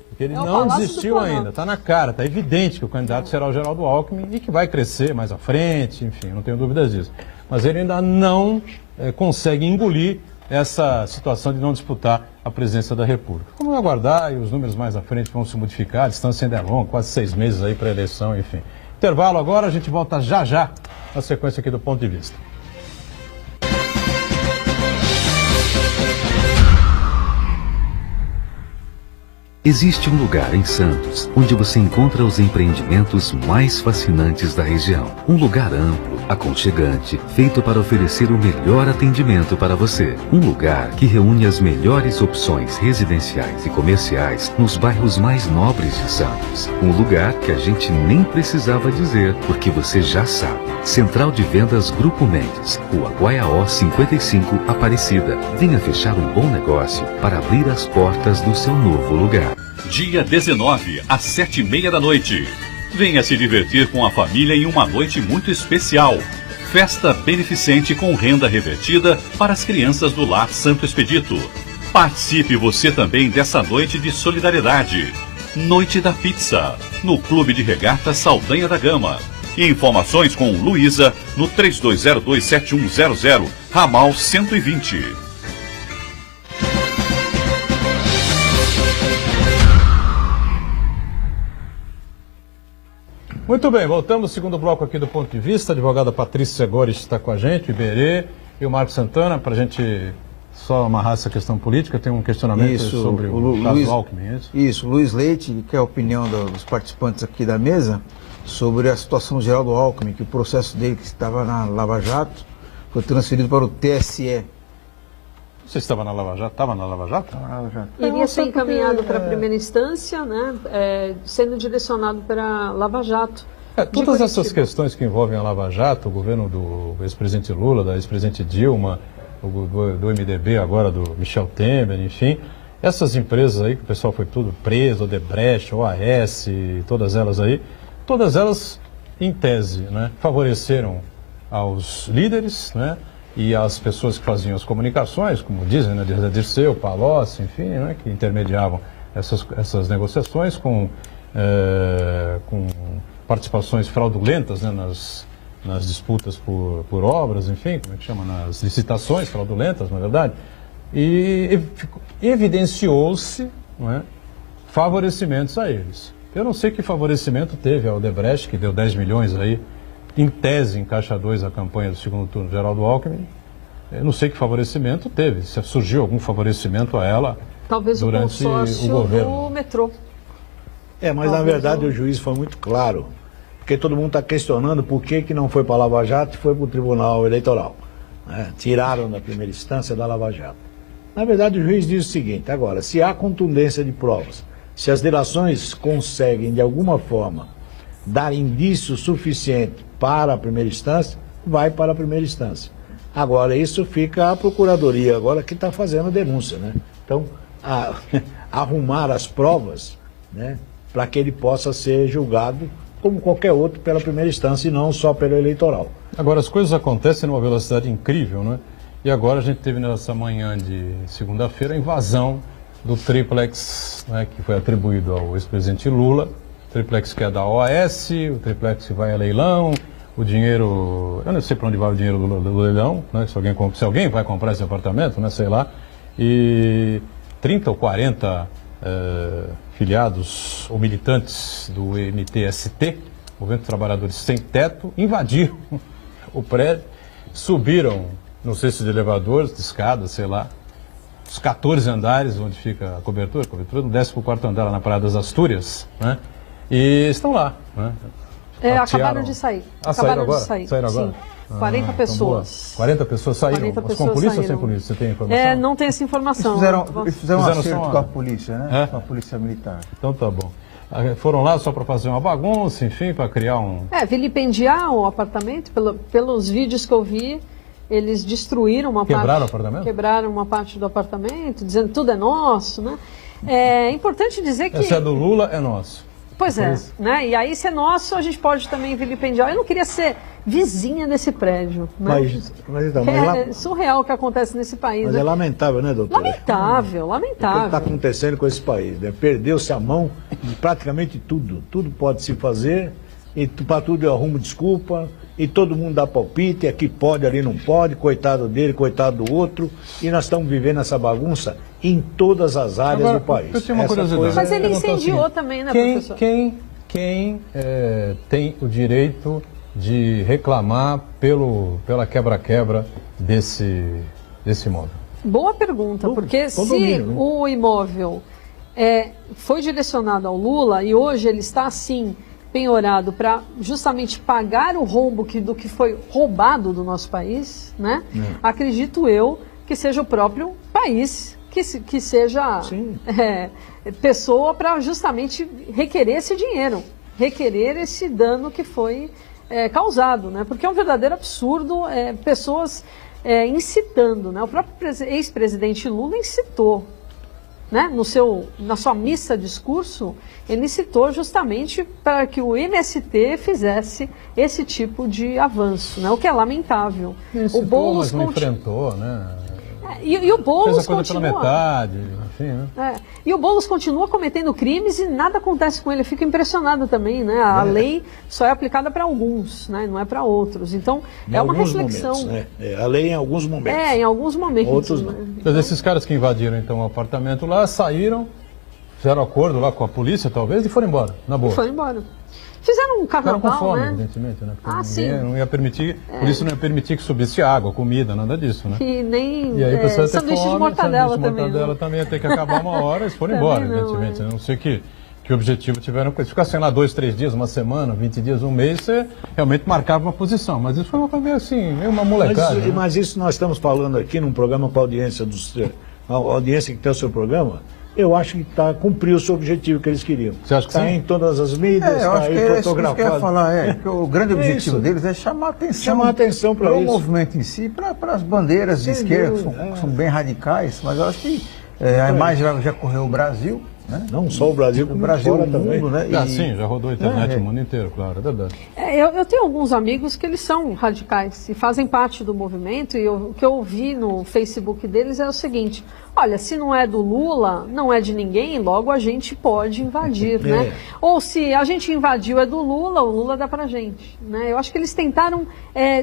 Porque ele não desistiu do ainda, está na cara, está evidente que o candidato será o Geraldo Alckmin e que vai crescer mais à frente, enfim, não tenho dúvidas disso. Mas ele ainda não consegue engolir essa situação de não disputar a presidência da República. Vamos aguardar e os números mais à frente vão se modificar, a distância ainda é longa, quase 6 meses aí para a eleição, enfim. Intervalo agora, a gente volta já na sequência aqui do Ponto de Vista. Existe um lugar em Santos onde você encontra os empreendimentos mais fascinantes da região. Um lugar amplo, aconchegante, feito para oferecer o melhor atendimento para você. Um lugar que reúne as melhores opções residenciais e comerciais nos bairros mais nobres de Santos. Um lugar que a gente nem precisava dizer, porque você já sabe. Central de Vendas Grupo Mendes, Rua Guaiaó 55, Aparecida. Venha fechar um bom negócio para abrir as portas do seu novo lugar. Dia 19, às 7h30 da noite. Venha se divertir com a família em uma noite muito especial. Festa beneficente com renda revertida para as crianças do Lar Santo Expedito. Participe você também dessa noite de solidariedade. Noite da Pizza, no Clube de Regatas Saldanha da Gama. Informações com Luísa no 32027100, ramal 120. Muito bem, voltamos ao segundo bloco aqui do Ponto de Vista. A advogada Patrícia Segori está com a gente, o Iberê e o Marcos Santana, para a gente só amarrar essa questão política. Tem um questionamento sobre o caso Alckmin, Isso, Luiz Leite, que é a opinião dos participantes aqui da mesa, sobre a situação geral do Alckmin, que o processo dele que estava na Lava Jato foi transferido para o TSE. Você estava na Lava Jato? Estava na Lava Jato? Estava na Lava Jato. Iria ser encaminhado para a primeira instância, né, sendo direcionado para a Lava Jato. Todas essas questões que envolvem a Lava Jato, o governo do ex-presidente Lula, da ex-presidente Dilma, do MDB agora, do Michel Temer, enfim, essas empresas aí que o pessoal foi tudo preso, Odebrecht, OAS, todas elas, em tese, né, favoreceram aos líderes, né, e as pessoas que faziam as comunicações, como dizem, né, Dirceu, Palocci, enfim, né, que intermediavam essas negociações com participações fraudulentas, né, nas disputas por obras, enfim, como é que chama, nas licitações fraudulentas, na verdade, e evidenciou-se, não é, favorecimentos a eles. Eu não sei que favorecimento teve a Odebrecht, que deu 10 milhões aí, em tese, em caixa 2, a campanha do segundo turno de Geraldo Alckmin. Eu não sei que favorecimento teve, se surgiu algum favorecimento a ela talvez durante o consórcio o governo. do metrô. Mas na verdade o juiz foi muito claro, porque todo mundo está questionando por que não foi para a Lava Jato e foi para o Tribunal Eleitoral. Né? Tiraram da primeira instância da Lava Jato. Na verdade o juiz diz o seguinte: agora, se há contundência de provas, se as delações conseguem de alguma forma dar indício suficiente para a primeira instância, vai para a primeira instância. Agora, isso fica a Procuradoria agora que está fazendo a denúncia, né? Então, arrumar as provas, né, para que ele possa ser julgado como qualquer outro pela primeira instância e não só pelo eleitoral. Agora, as coisas acontecem numa velocidade incrível, né? E agora a gente teve nessa manhã de segunda-feira a invasão do triplex, né, que foi atribuído ao ex-presidente Lula, o triplex que é da OAS, o triplex que vai a leilão, o dinheiro, eu não sei para onde vai o dinheiro do leilão, né, se alguém vai comprar esse apartamento, né, sei lá, e 30 ou 40 filiados ou militantes do MTST, Movimento de Trabalhadores Sem Teto, invadiram o prédio, subiram, não sei se de elevadores, de escadas, sei lá, os 14 andares onde fica a cobertura no 14º andar lá na Praia das Astúrias, né? E estão lá, né? Acabaram de sair. Acabaram de sair. Saíram agora? Sim. 40 pessoas. 40 pessoas saíram? 40 Mas pessoas com polícia saíram. ou sem polícia? Você tem informação? Não tem essa informação. Eles fizeram um acerto só com a polícia, né? É? Com a polícia militar. Então tá bom. Foram lá só para fazer uma bagunça, enfim, para criar um... vilipendiar o apartamento, pelos vídeos que eu vi, eles destruíram uma parte... Quebraram o apartamento? Quebraram uma parte do apartamento, dizendo que tudo é nosso, né? É importante dizer que... Esse é do Lula, é nosso. Pois é, né? E aí, se é nosso, a gente pode também vilipendiar. Eu não queria ser vizinha desse prédio. Né? É surreal o que acontece nesse país. Mas né? é lamentável, né, doutora? Lamentável. O que está acontecendo com esse país, né? Perdeu-se a mão de praticamente tudo. Tudo pode se fazer, e para tudo eu arrumo desculpa, e todo mundo dá palpite, aqui pode, ali não pode, coitado dele, coitado do outro, e nós estamos vivendo essa bagunça em todas as áreas do país. Eu tinha uma curiosidade. Mas ele incendiou também, né, professor? Quem tem o direito de reclamar pela quebra-quebra desse imóvel? Boa pergunta, porque se o imóvel foi direcionado ao Lula e hoje ele está assim penhorado para justamente pagar o rombo do que foi roubado do nosso país, né? Acredito eu que seja o próprio país que seja pessoa para justamente requerer esse dinheiro, requerer esse dano que foi causado, né? Porque é um verdadeiro absurdo pessoas incitando, né? O próprio ex-presidente Lula incitou, né? Na sua missa discurso, ele incitou justamente para que o MST fizesse esse tipo de avanço, né? O que é lamentável. Incitou, o Boulos mas não enfrentou, né? E o Boulos fez a coisa pela metade, enfim, né? E o Boulos continua cometendo crimes e nada acontece com ele. Eu fico impressionado também, né? A lei só é aplicada para alguns, né? Não é para outros. Então, é uma reflexão. Momentos, né? A lei em alguns momentos. Em alguns momentos. Outros não. Mas esses caras que invadiram, então, o apartamento lá, saíram, fizeram acordo lá com a polícia, talvez, e foram embora, na boa. E foram embora. Fizeram um carnaval, com fome, né? evidentemente, né? Porque sim. Não ia permitir, por isso não ia permitir que subisse água, comida, nada disso, né? E nem e aí, a sanduíche de mortadela sanduíche também. Mortadela também ia ter que acabar uma hora, eles foram embora, evidentemente. Não sei que objetivo tiveram com isso. Ficassem lá 2, 3 dias, uma semana, 20 dias, um mês, você realmente marcava uma posição. Mas isso foi uma coisa assim, meio uma molecada. Mas isso nós estamos falando aqui num programa com a audiência a audiência que tem o seu programa. Eu acho que cumpriu o seu objetivo que eles queriam. Você acha que está sim? em todas as mídias, eu acho está aí que fotografado. Isso que eu ia falar, que o grande objetivo deles é chamar atenção para o movimento em si, para as bandeiras de esquerda, que são bem radicais, mas eu acho que a imagem já correu o Brasil, né? Não só o Brasil, como o Brasil, fora o também. mundo, né? Sim, já rodou a internet o mundo inteiro, claro, é verdade. Eu tenho alguns amigos que eles são radicais e fazem parte do movimento, e o que eu vi no Facebook deles é o seguinte: olha, se não é do Lula, não é de ninguém, logo a gente pode invadir, né? Ou se a gente invadiu é do Lula, o Lula dá pra gente, né? Eu acho que eles tentaram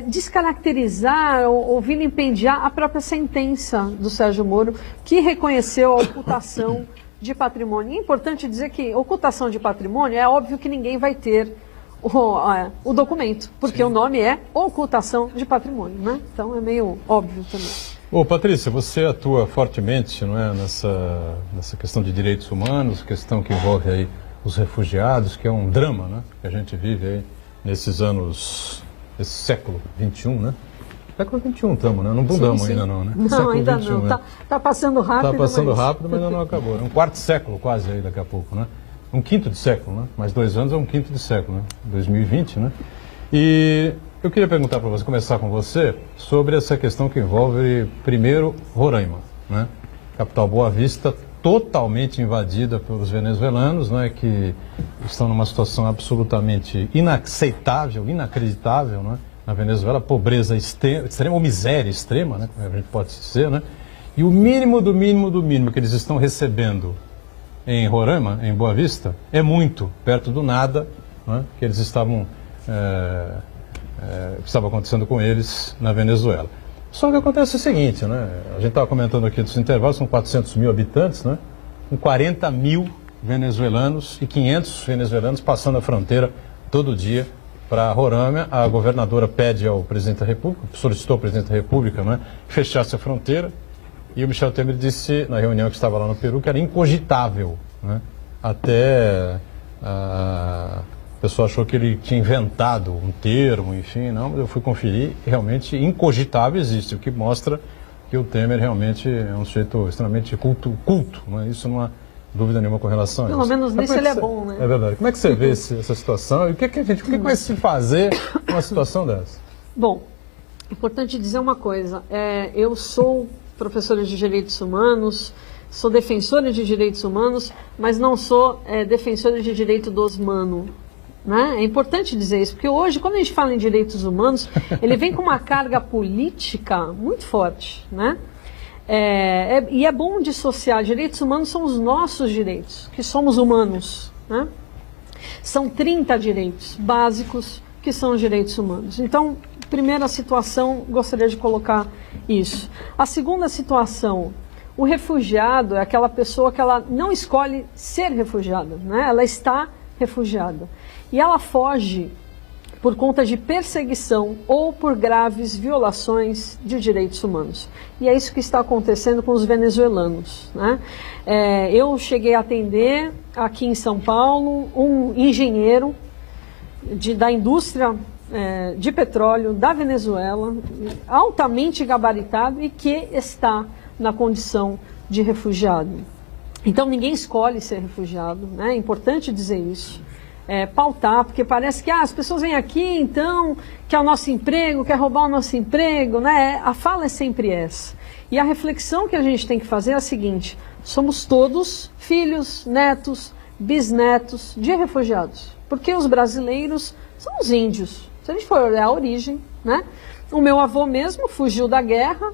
descaracterizar ou vilipendiar a própria sentença do Sérgio Moro, que reconheceu a ocultação de patrimônio. E é importante dizer que ocultação de patrimônio, é óbvio que ninguém vai ter o documento, porque o nome é ocultação de patrimônio, né? Então é meio óbvio também. Ô, Patrícia, você atua fortemente, não é, nessa questão de direitos humanos, questão que envolve aí os refugiados, que é um drama, né, que a gente vive aí nesses anos, esse século XXI, né? Século XXI estamos, né? Não mudamos ainda não, né? Não, século ainda 21, não. né? Tá passando rápido. Tá passando rápido, mas ainda não acabou. É um quarto século quase aí daqui a pouco, né? Um quinto de século, né? Mais 2 anos é um quinto de século, né? 2020, né? E eu queria perguntar para você, começar com você, sobre essa questão que envolve, primeiro, Roraima, né? Capital Boa Vista, totalmente invadida pelos venezuelanos, né? Que estão numa situação absolutamente inaceitável, inacreditável, né? Na Venezuela, pobreza extrema, ou miséria extrema, né? Como a gente pode dizer, né? E o mínimo do mínimo do mínimo que eles estão recebendo em Roraima, em Boa Vista, é muito, perto do nada, né? Que eles estavam... que estava acontecendo com eles na Venezuela. Só que acontece o seguinte, né? A gente estava comentando aqui dos intervalos, são 400 mil habitantes, né? Com 40 mil venezuelanos e 500 venezuelanos passando a fronteira todo dia para Roraima. A governadora pede ao presidente da República, solicitou ao presidente da República, né, que fechasse a fronteira, e o Michel Temer disse na reunião que estava lá no Peru que era incogitável, né? Até o pessoal achou que ele tinha inventado um termo, enfim, não, mas eu fui conferir, realmente incogitável existe, o que mostra que o Temer realmente é um sujeito extremamente culto, né? Isso não há dúvida nenhuma com relação a isso. Pelo menos nisso ele é bom, né? É verdade. Como é que você vê essa situação e o que vai se fazer numa situação dessa? Bom, é importante dizer uma coisa, eu sou professora de direitos humanos, sou defensora de direitos humanos, mas não sou defensora de direito dos humanos. Né? É importante dizer isso, porque hoje, quando a gente fala em direitos humanos, ele vem com uma carga política muito forte, né? E é bom dissociar. Direitos humanos são os nossos direitos, que somos humanos, né? São 30 direitos básicos que são os direitos humanos. Então, primeira situação, gostaria de colocar isso. A segunda situação, o refugiado é aquela pessoa que ela não escolhe ser refugiada, né? Ela está refugiada. E ela foge por conta de perseguição ou por graves violações de direitos humanos. E é isso que está acontecendo com os venezuelanos, né? Eu cheguei a atender aqui em São Paulo um engenheiro da indústria de petróleo da Venezuela, altamente gabaritado e que está na condição de refugiado. Então ninguém escolhe ser refugiado, né? É importante dizer isso. Pautar, porque parece que as pessoas vêm aqui, então, quer o nosso emprego, quer roubar o nosso emprego, né? A fala é sempre essa. E a reflexão que a gente tem que fazer é a seguinte: somos todos filhos, netos, bisnetos de refugiados. Porque os brasileiros são os índios. Se a gente for olhar a origem, né? O meu avô mesmo fugiu da guerra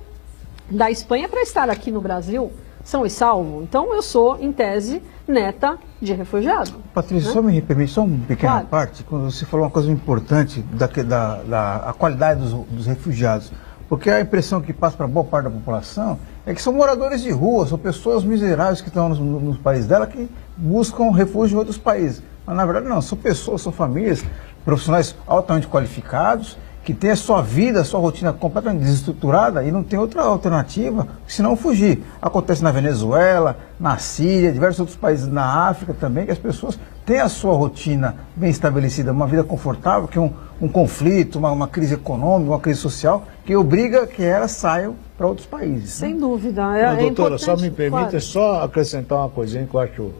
da Espanha para estar aqui no Brasil, são e salvo. Então eu sou, em tese, neta de refugiado. Patrícia, né? só me permite só uma pequena Claro. parte, quando você falou uma coisa importante da qualidade dos refugiados. Porque a impressão que passa para boa parte da população é que são moradores de rua, são pessoas miseráveis que estão nos países dela que buscam refúgio em outros países. Mas na verdade não, são pessoas, são famílias, profissionais altamente qualificados, que têm a sua vida, a sua rotina completamente desestruturada e não tem outra alternativa senão fugir. Acontece na Venezuela, na Síria, diversos outros países na África também, que as pessoas têm a sua rotina bem estabelecida, uma vida confortável, que um conflito, uma crise econômica, uma crise social, que obriga que elas saiam para outros países. Sem dúvida. Doutora, só me permita claro. só acrescentar uma coisinha que eu acho...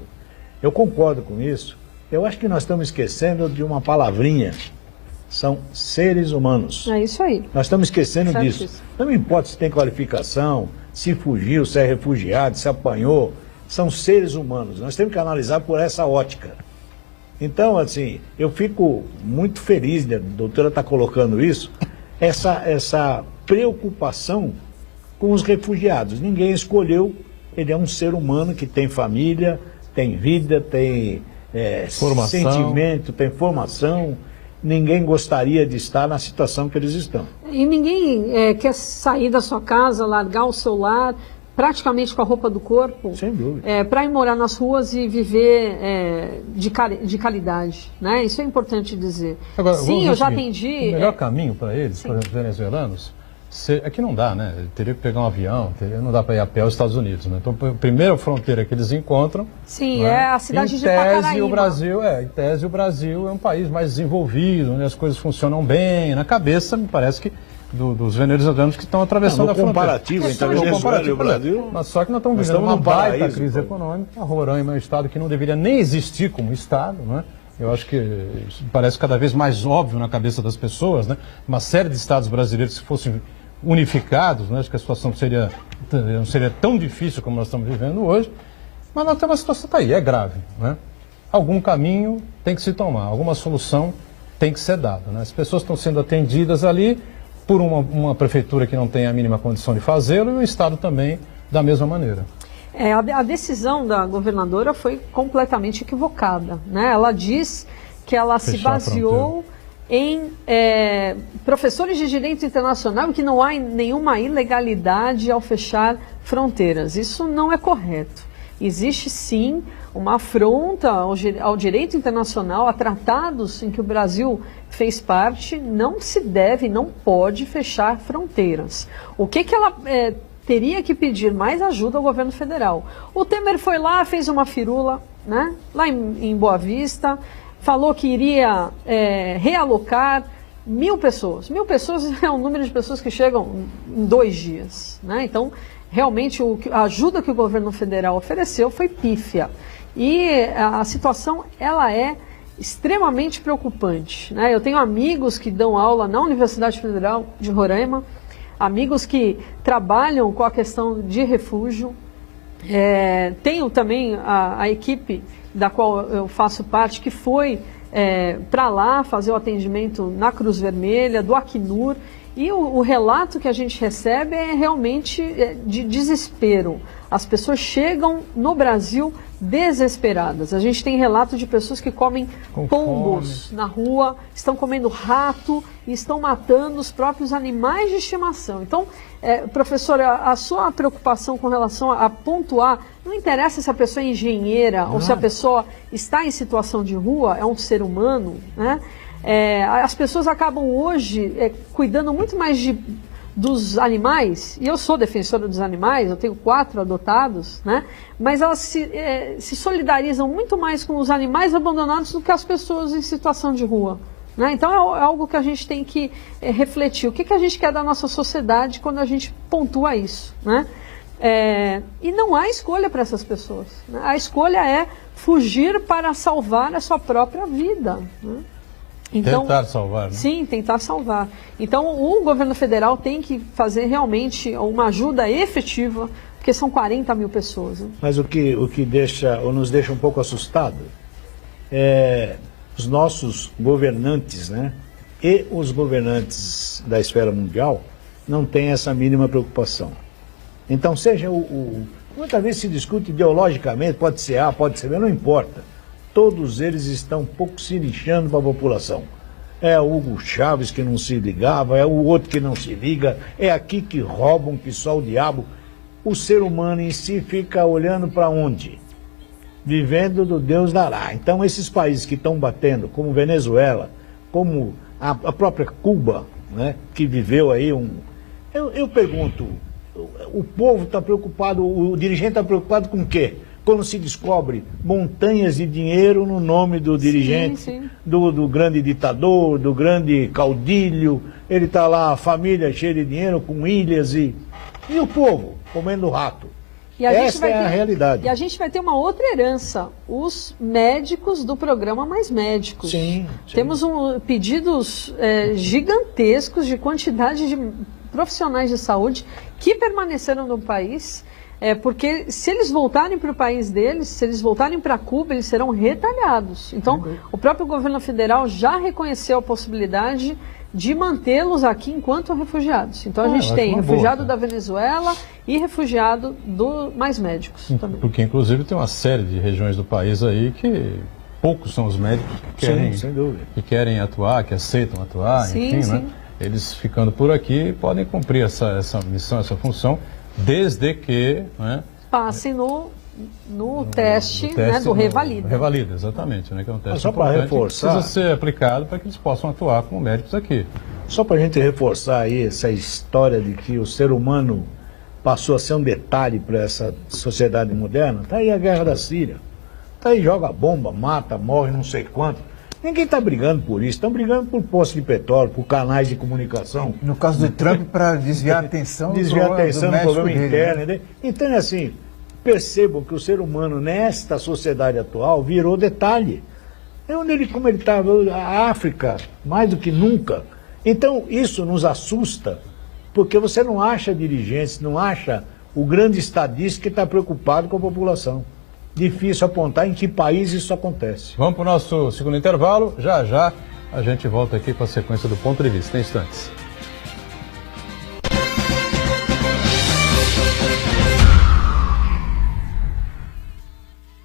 Eu concordo com isso. Eu acho que nós estamos esquecendo de uma palavrinha. São seres humanos. É isso aí. Nós estamos esquecendo Certíssimo. disso. Não importa se tem qualificação, se fugiu, se é refugiado, se apanhou. são seres humanos. Nós temos que analisar por essa ótica. Então, assim, eu fico muito feliz, né, a doutora está colocando isso, essa preocupação com os refugiados. Ninguém escolheu, ele é um ser humano que tem família, tem vida, tem sentimento, tem formação. Ninguém gostaria de estar na situação que eles estão. E ninguém quer sair da sua casa, largar o seu lar, praticamente com a roupa do corpo, sem dúvida, para ir morar nas ruas e viver de qualidade, né? Isso é importante dizer. Agora, sim, eu já atendi... O melhor caminho para eles, por exemplo, venezuelanos, é que não dá, né? Teria que pegar um avião, não dá para ir a pé aos Estados Unidos, né? Então, a primeira fronteira que eles encontram... Sim, é a cidade de Pacaraíba. Em tese, o Brasil é um país mais desenvolvido, onde as coisas funcionam bem. Na cabeça, me parece que dos venezuelanos que estão atravessando a fronteira. Comparativo entre a Venezuela e o Brasil. Mas só que nós estamos vivendo uma baita crise econômica. Roraima é um estado que não deveria nem existir como estado, né? Eu acho que isso parece cada vez mais óbvio na cabeça das pessoas, né? Uma série de estados brasileiros, se fossem unificados, né? Acho que a situação não seria tão difícil como nós estamos vivendo hoje. Mas nós temos uma situação que está aí, é grave, né? Algum caminho tem que se tomar, alguma solução tem que ser dada, né? As pessoas estão sendo atendidas ali por uma prefeitura que não tem a mínima condição de fazê-lo e o Estado também da mesma maneira. A decisão da governadora foi completamente equivocada, né? Ela diz que ela se baseou em professores de direito internacional e que não há nenhuma ilegalidade ao fechar fronteiras. Isso não é correto. Existe sim uma afronta ao direito internacional, a tratados em que o Brasil fez parte. Não se deve, não pode fechar fronteiras. O que ela teria que pedir mais ajuda ao governo federal? O Temer foi lá, fez uma firula, né, lá em Boa Vista, falou que iria realocar 1.000 pessoas. 1.000 pessoas é o número de pessoas que chegam em 2 dias, né? Então, realmente, a ajuda que o governo federal ofereceu foi pífia. E a situação, ela é extremamente preocupante, né? Eu tenho amigos que dão aula na Universidade Federal de Roraima, amigos que trabalham com a questão de refúgio. Tenho também a equipe da qual eu faço parte, que foi para lá fazer o atendimento na Cruz Vermelha, do Acnur, e o relato que a gente recebe é realmente de desespero. As pessoas chegam no Brasil desesperadas. A gente tem relato de pessoas que comem pombos na rua, estão comendo rato e estão matando os próprios animais de estimação. Então, professora, a sua preocupação com relação a pontuar, não interessa se a pessoa é engenheira ou se a pessoa está em situação de rua, é um ser humano, né? As pessoas acabam hoje cuidando muito mais dos animais, e eu sou defensora dos animais, eu tenho 4 adotados, né? Mas elas se solidarizam muito mais com os animais abandonados do que as pessoas em situação de rua, né? Então é algo que a gente tem que refletir. O que a gente quer da nossa sociedade quando a gente pontua isso, né? E não há escolha para essas pessoas, né? A escolha é fugir para salvar a sua própria vida, né? Então, tentar salvar, né? Sim, tentar salvar. Então, o governo federal tem que fazer realmente uma ajuda efetiva, porque são 40.000 pessoas. Né? Mas o que nos deixa um pouco assustado os nossos governantes, né? E os governantes da esfera mundial não têm essa mínima preocupação. Então, seja muitas vezes se discute ideologicamente, pode ser A, pode ser B, não importa. Todos eles estão um pouco se lixando para a população. É o Hugo Chávez que não se ligava, é o outro que não se liga, é aqui que roubam, que só o diabo. O ser humano em si fica olhando para onde? Vivendo do Deus dará. Então esses países que estão batendo, como Venezuela, como a própria Cuba, né, que viveu aí Eu pergunto, o povo está preocupado, o dirigente está preocupado com o quê? Quando se descobre montanhas de dinheiro no nome do dirigente, sim. Do grande ditador, do grande caudilho, ele está lá, a família cheia de dinheiro, com ilhas e o povo comendo rato. Essa é a realidade. E a gente vai ter uma outra herança, os médicos do programa Mais Médicos. Sim. Temos pedidos gigantescos de quantidade de profissionais de saúde que permaneceram no país. porque se eles voltarem para o país deles, se eles voltarem para Cuba, eles serão retalhados. Então, o próprio governo federal já reconheceu a possibilidade de mantê-los aqui enquanto refugiados. Então, a gente tem refugiado da Venezuela e refugiado do Mais Médicos também. Porque, inclusive, tem uma série de regiões do país aí que poucos são os médicos que querem atuar, que aceitam atuar, enfim, né? Eles ficando por aqui podem cumprir essa missão, essa função, desde que, né, passem no teste, né, do Revalida. Revalida, exatamente, né, que é um teste só para reforçar, que precisa ser aplicado para que eles possam atuar como médicos aqui. Só para a gente reforçar aí essa história de que o ser humano passou a ser um detalhe para essa sociedade moderna, está aí a guerra da Síria. Está aí, joga bomba, mata, morre, não sei quanto. Ninguém está brigando por isso, estão brigando por postos de petróleo, por canais de comunicação. No caso do Trump, para desviar a atenção do problema interno. Né? Então é assim, percebam que o ser humano nesta sociedade atual virou detalhe. É onde como ele estava, a África, mais do que nunca. Então isso nos assusta, porque você não acha dirigentes, não acha o grande estadista que está preocupado com a população. Difícil apontar em que país isso acontece. Vamos para o nosso segundo intervalo. Já, já, a gente volta aqui com a sequência do Ponto de Vista. Em instantes.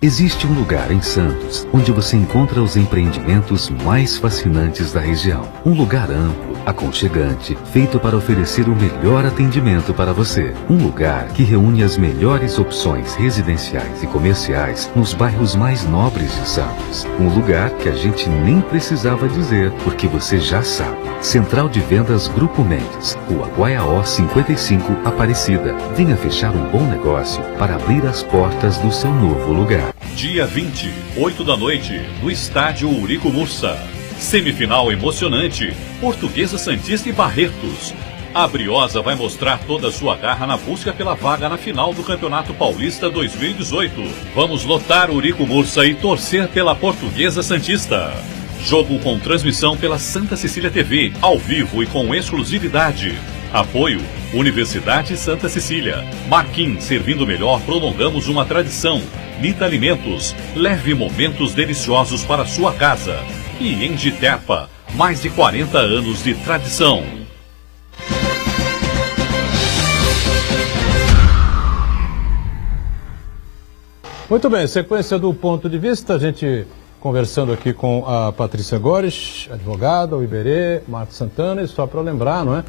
Existe um lugar em Santos onde você encontra os empreendimentos mais fascinantes da região. Um lugar amplo, aconchegante, feito para oferecer o melhor atendimento para você. Um lugar que reúne as melhores opções residenciais e comerciais nos bairros mais nobres de Santos. Um lugar que a gente nem precisava dizer, porque você já sabe. Central de Vendas Grupo Mendes, Rua Guaiaó 55, Aparecida. Venha fechar um bom negócio para abrir as portas do seu novo lugar. Dia 20, 8 da noite, no estádio Urico Mursa. Semifinal emocionante, Portuguesa Santista e Barretos. A Briosa vai mostrar toda a sua garra na busca pela vaga na final do Campeonato Paulista 2018. Vamos lotar o Urico Mursa e torcer pela Portuguesa Santista. Jogo com transmissão pela Santa Cecília TV, ao vivo e com exclusividade. Apoio, Universidade Santa Cecília. Marquim, servindo melhor, prolongamos uma tradição. Nita Alimentos, leve momentos deliciosos para sua casa. E Enditerpa, mais de 40 anos de tradição. Muito bem, sequência do Ponto de Vista, a gente conversando aqui com a Patrícia Gores, advogada, o Iberê, Marcos Santana, e só para lembrar, não é,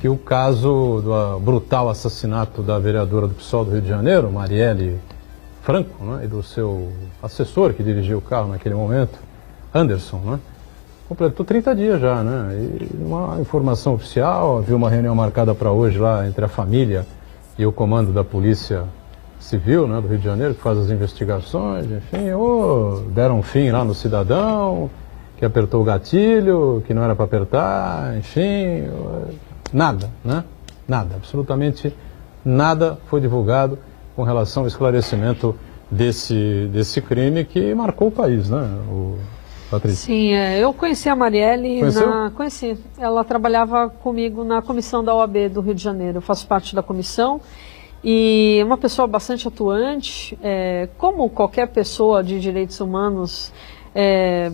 que o caso do brutal assassinato da vereadora do PSOL do Rio de Janeiro, Marielle Franco, né, e do seu assessor que dirigiu o carro naquele momento, Anderson, né, completou 30 dias já, né, e uma informação oficial, havia uma reunião marcada para hoje lá entre a família e o comando da Polícia Civil, né, do Rio de Janeiro, que faz as investigações, enfim, ou deram um fim lá no cidadão, que apertou o gatilho, que não era para apertar, enfim, nada, né, nada, absolutamente nada foi divulgado com relação ao esclarecimento desse crime que marcou o país, né, Patrícia? Sim, eu conheci a Marielle, conheci. Ela trabalhava comigo na comissão da OAB do Rio de Janeiro, eu faço parte da comissão, e uma pessoa bastante atuante, como qualquer pessoa de direitos humanos,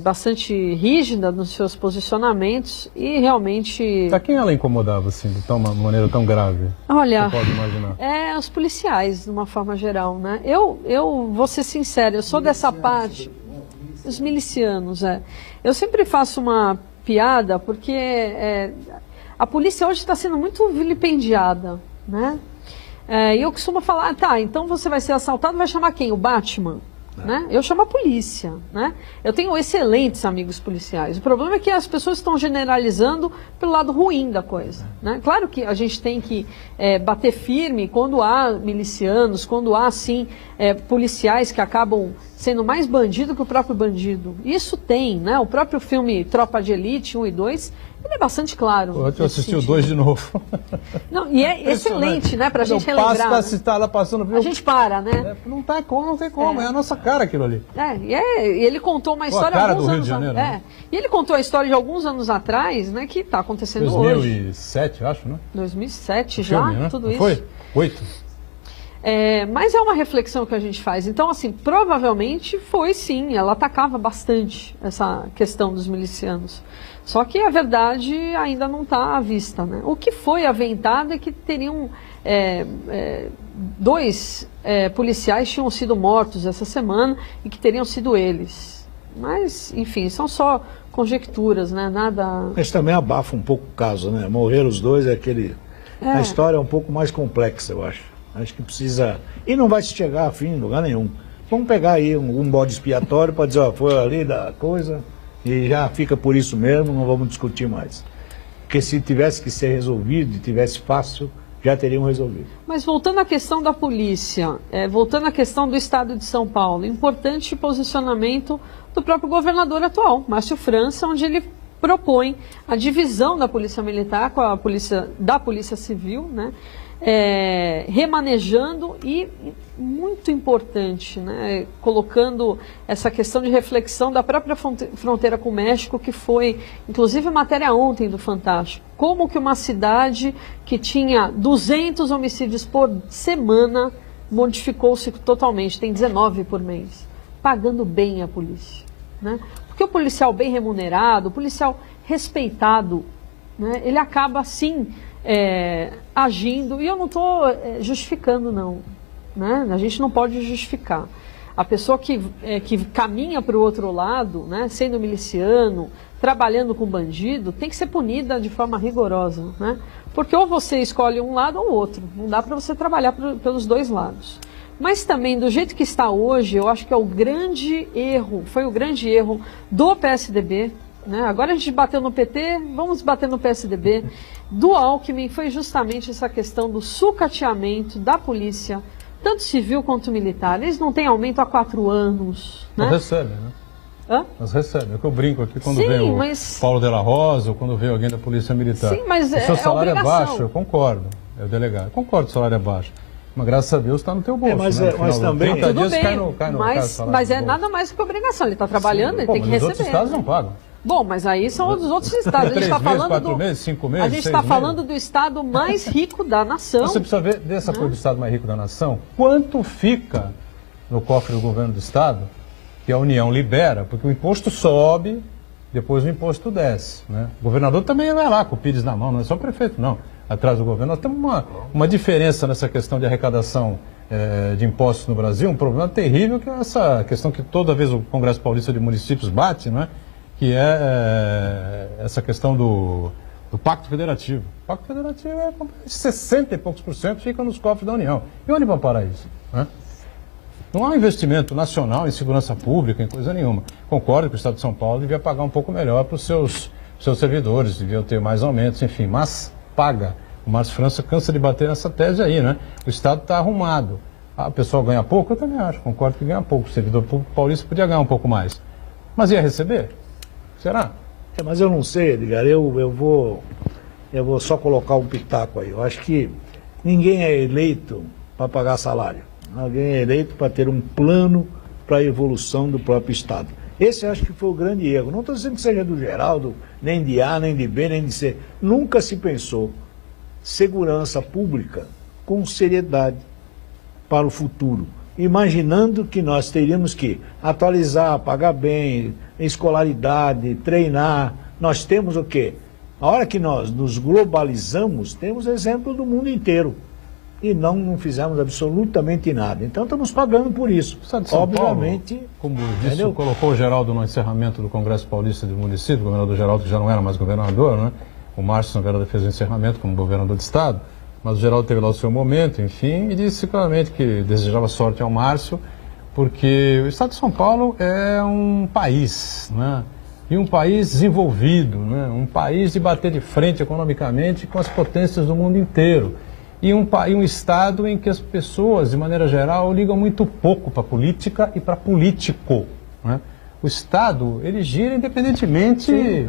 bastante rígida nos seus posicionamentos e realmente... A quem ela incomodava, assim, de uma maneira tão grave? Olha, você pode imaginar? Os policiais, de uma forma geral, né? Eu vou ser sincera, eu sou dessa parte... Os milicianos, Eu sempre faço uma piada porque a polícia hoje está sendo muito vilipendiada, né? E eu costumo falar, então você vai ser assaltado, vai chamar quem? O Batman? Né? Eu chamo a polícia, né? Eu tenho excelentes amigos policiais. O problema é que as pessoas estão generalizando pelo lado ruim da coisa, né? Claro que a gente tem que bater firme quando há milicianos, quando há, sim, policiais que acabam sendo mais bandido que o próprio bandido. Isso tem, né? O próprio filme Tropa de Elite 1 e 2, ele é bastante claro. Eu assisti o 2 de novo. Não, e é excelente, né? Pra gente relembrar. Lá passando, a gente para, né? Não tem como, é a nossa cara aquilo ali. E ele contou uma história a cara do Rio de Janeiro, né? E ele contou a história de alguns anos atrás, né? Que está acontecendo 2007, hoje. 2007, acho, né? 2007 o já, filme, né? tudo Não isso. Foi? 8? Mas é uma reflexão que a gente faz. Então, assim, provavelmente foi sim, ela atacava bastante essa questão dos milicianos. Só que a verdade ainda não está à vista, né? O que foi aventado é que teriam 2 policiais tinham sido mortos essa semana e que teriam sido eles. Mas, enfim, são só conjecturas, né? Nada... Mas também abafa um pouco o caso, né? Morreram os dois, a história é um pouco mais complexa, eu acho. Acho que precisa... E não vai se chegar a fim em lugar nenhum. Vamos pegar aí um bode expiatório para dizer, ó, foi ali da coisa e já fica por isso mesmo, não vamos discutir mais. Porque se tivesse que ser resolvido, tivesse fácil, já teriam resolvido. Mas voltando à questão da polícia, voltando à questão do Estado de São Paulo, importante posicionamento do próprio governador atual, Márcio França, onde ele propõe a divisão da Polícia Militar com a da Polícia Civil, né? Remanejando e, muito importante, né, colocando essa questão de reflexão da própria fronteira com o México, que foi, inclusive, matéria ontem do Fantástico. Como que uma cidade que tinha 200 homicídios por semana modificou-se totalmente, tem 19 por mês, pagando bem a polícia, né? Porque o policial bem remunerado, o policial respeitado, né, ele acaba, sim, agindo, e eu não estou justificando, não, né? A gente não pode justificar. A pessoa que caminha para o outro lado, né, sendo miliciano, trabalhando com bandido, tem que ser punida de forma rigorosa, né? Porque ou você escolhe um lado ou o outro, não dá para você trabalhar pelos dois lados. Mas também, do jeito que está hoje, eu acho que é o grande erro, foi o grande erro do PSDB, né? Agora a gente bateu no PT, vamos bater no PSDB. Do Alckmin foi justamente essa questão do sucateamento da polícia, tanto civil quanto militar. Eles não têm aumento há 4 anos. Né? Mas recebem, né? Hã? Mas recebem. É o que eu brinco aqui quando Sim, vem o mas... Paulo Della Rosa ou quando vem alguém da Polícia Militar. Sim, mas o seu salário é obrigação. baixo, eu concordo. É o delegado. Eu concordo que o salário é baixo. Mas graças a Deus está no teu bolso. Mas também... Tudo bem, mas é nada mais que obrigação. Ele está trabalhando, ele tem que receber. Os outros estados não pagam. Bom, mas aí são os outros estados. A gente está falando 4 meses, 5 meses, a gente está falando do estado mais rico da nação. Você precisa ver dessa coisa do estado mais rico da nação, quanto fica no cofre do governo do estado, que a União libera, porque o imposto sobe, depois o imposto desce. Né? O governador também vai lá com o Pires na mão, não é só o prefeito, não. Atrás do governo. Nós temos uma diferença nessa questão de arrecadação de impostos no Brasil, um problema terrível, que é essa questão que toda vez o Congresso Paulista de Municípios bate, né? Que é essa questão do Pacto Federativo. O Pacto Federativo 60 e poucos % fica nos cofres da União. E onde vai parar isso? Né? Não há um investimento nacional em segurança pública, em coisa nenhuma. Concordo que o Estado de São Paulo devia pagar um pouco melhor para os seus servidores, deviam ter mais aumentos, enfim, mas paga. O Márcio França cansa de bater nessa tese aí, né? O Estado está arrumado. O pessoal ganha pouco? Eu também acho, concordo que ganha pouco. O servidor público paulista podia ganhar um pouco mais. Mas ia receber? Será? Mas eu não sei, Edgar, eu vou só colocar um pitaco aí. Eu acho que ninguém é eleito para pagar salário. Alguém é eleito para ter um plano para a evolução do próprio Estado. Esse acho que foi o grande erro. Não estou dizendo que seja do Geraldo, nem de A, nem de B, nem de C. Nunca se pensou segurança pública com seriedade para o futuro, imaginando que nós teríamos que atualizar, pagar bem, escolaridade, treinar. Nós temos o quê? A hora que nós nos globalizamos, temos exemplo do mundo inteiro. E não fizemos absolutamente nada. Então estamos pagando por isso. Obviamente. Paulo, como disse, colocou o Geraldo no encerramento do Congresso Paulista de Município, o governador Geraldo, que já não era mais governador, né? O Márcio Nogueira fez o encerramento como governador de Estado, mas o Geraldo teve lá o seu momento, enfim, e disse claramente que desejava sorte ao Márcio, porque o Estado de São Paulo é um país, né? E um país desenvolvido, né? Um país de bater de frente economicamente com as potências do mundo inteiro. E um Estado em que as pessoas, de maneira geral, ligam muito pouco para a política e para político. Né? O Estado, ele gira independentemente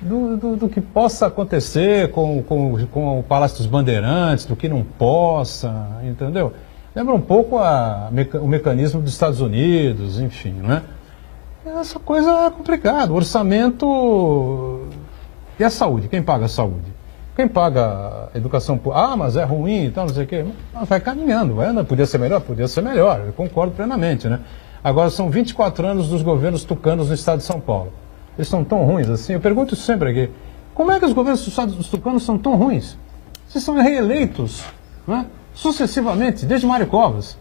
do que possa acontecer com o Palácio dos Bandeirantes, do que não possa, entendeu? Lembra um pouco o mecanismo dos Estados Unidos, enfim, né? Essa coisa é complicada. O orçamento... E a saúde? Quem paga a saúde? Quem paga a educação pública, mas é ruim e tal, não sei o quê. Mas vai caminhando, podia ser melhor? Podia ser melhor, eu concordo plenamente, né? Agora, são 24 anos dos governos tucanos no estado de São Paulo. Eles são tão ruins assim? Eu pergunto sempre aqui, como é que os governos dos tucanos são tão ruins? Vocês são reeleitos, né? Sucessivamente, desde Mário Covas.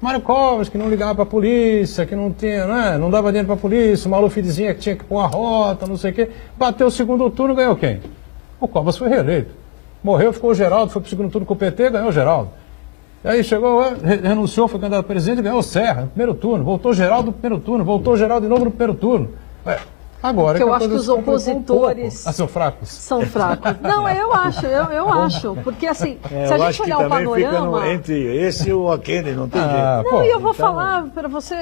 Mário Covas, que não ligava para a polícia, que não tinha, né? Não dava dinheiro para a polícia, o Maluf dizia que tinha que pôr a rota, não sei o quê. Bateu o segundo turno, ganhou quem? O Covas foi reeleito. Morreu, ficou o Geraldo, foi para o segundo turno com o PT, ganhou o Geraldo. Aí chegou, renunciou, foi candidato a presidente, ganhou o Serra no primeiro turno. Voltou o Geraldo no primeiro turno, voltou o Geraldo de novo no primeiro turno. Agora que eu acho que os opositores são fracos. São fracos. Não, eu acho. Porque assim, se a gente olhar o panorama... Entre esse e o Kennedy, não tem jeito. Não, e eu vou falar para você,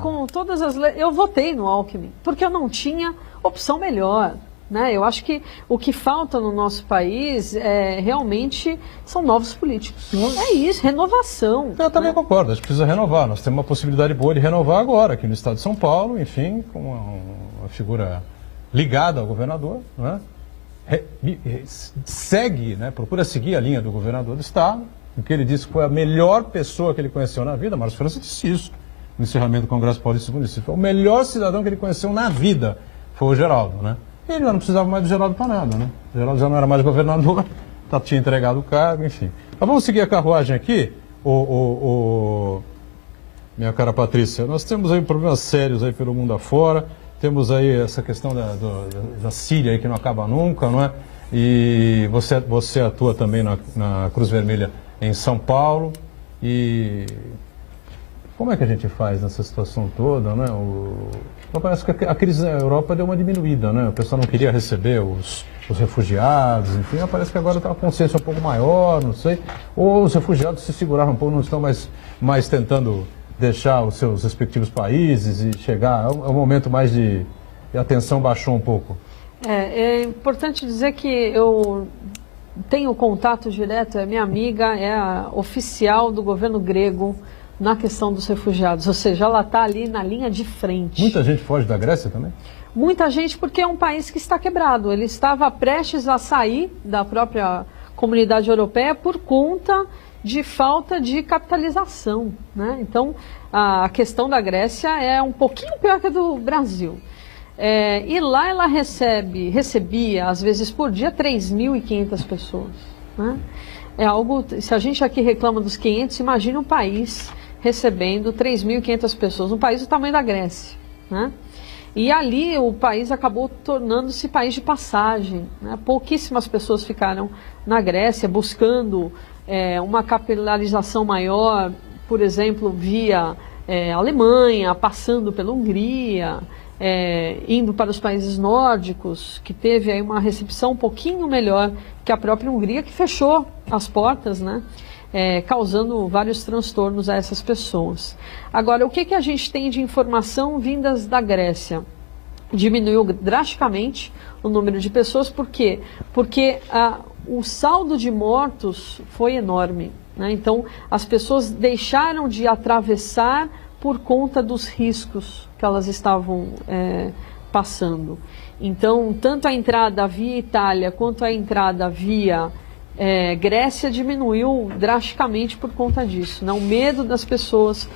com todas as leis, eu votei no Alckmin, porque eu não tinha opção melhor. Né? Eu acho que o que falta no nosso país realmente são novos políticos. É isso, renovação. Eu também concordo, a gente precisa renovar. Nós temos uma possibilidade boa de renovar agora, aqui no estado de São Paulo, enfim, com uma figura ligada ao governador, né? Segue, né? Procura seguir a linha do governador do estado, o que ele disse que foi a melhor pessoa que ele conheceu na vida. Márcio França disse isso no encerramento do Congresso Paulista do Município. O melhor cidadão que ele conheceu na vida foi o Geraldo, né? Ele já não precisava mais do Geraldo para nada, né? O Geraldo já não era mais governador, tinha entregado o cargo, enfim. Mas vamos seguir a carruagem aqui. Minha cara Patrícia, nós temos aí problemas sérios aí pelo mundo afora. Temos aí essa questão da Síria aí que não acaba nunca, não é? E você atua também na Cruz Vermelha em São Paulo. E como é que a gente faz nessa situação toda, né? Parece que a crise na Europa deu uma diminuída, né? O pessoal não queria receber os refugiados, enfim. Parece que agora está uma consciência um pouco maior, não sei. Ou os refugiados se seguraram um pouco, não estão mais tentando deixar os seus respectivos países e chegar. É um momento mais de a tensão baixou um pouco. É importante dizer que eu tenho contato direto, é minha amiga, é a oficial do governo grego na questão dos refugiados, ou seja, ela está ali na linha de frente. Muita gente foge da Grécia também? Muita gente, porque é um país que está quebrado. Ele estava prestes a sair da própria comunidade europeia por conta de falta de capitalização, né? Então, a questão da Grécia é um pouquinho pior que a do Brasil. E lá ela recebia, às vezes por dia, 3.500 pessoas, né? É algo, se a gente aqui reclama dos 500, imagina um país recebendo 3.500 pessoas, um país do tamanho da Grécia, né? E ali o país acabou tornando-se país de passagem, né? Pouquíssimas pessoas ficaram na Grécia buscando uma capilarização maior, por exemplo, via Alemanha, passando pela Hungria, indo para os países nórdicos, que teve aí uma recepção um pouquinho melhor que a própria Hungria, que fechou as portas, né? Causando vários transtornos a essas pessoas. Agora, o que a gente tem de informação vindas da Grécia? Diminuiu drasticamente o número de pessoas, por quê? Porque o saldo de mortos foi enorme, né? Então, as pessoas deixaram de atravessar por conta dos riscos que elas estavam passando. Então, tanto a entrada via Itália quanto a entrada via Grécia diminuiu drasticamente por conta disso, né? O medo das pessoas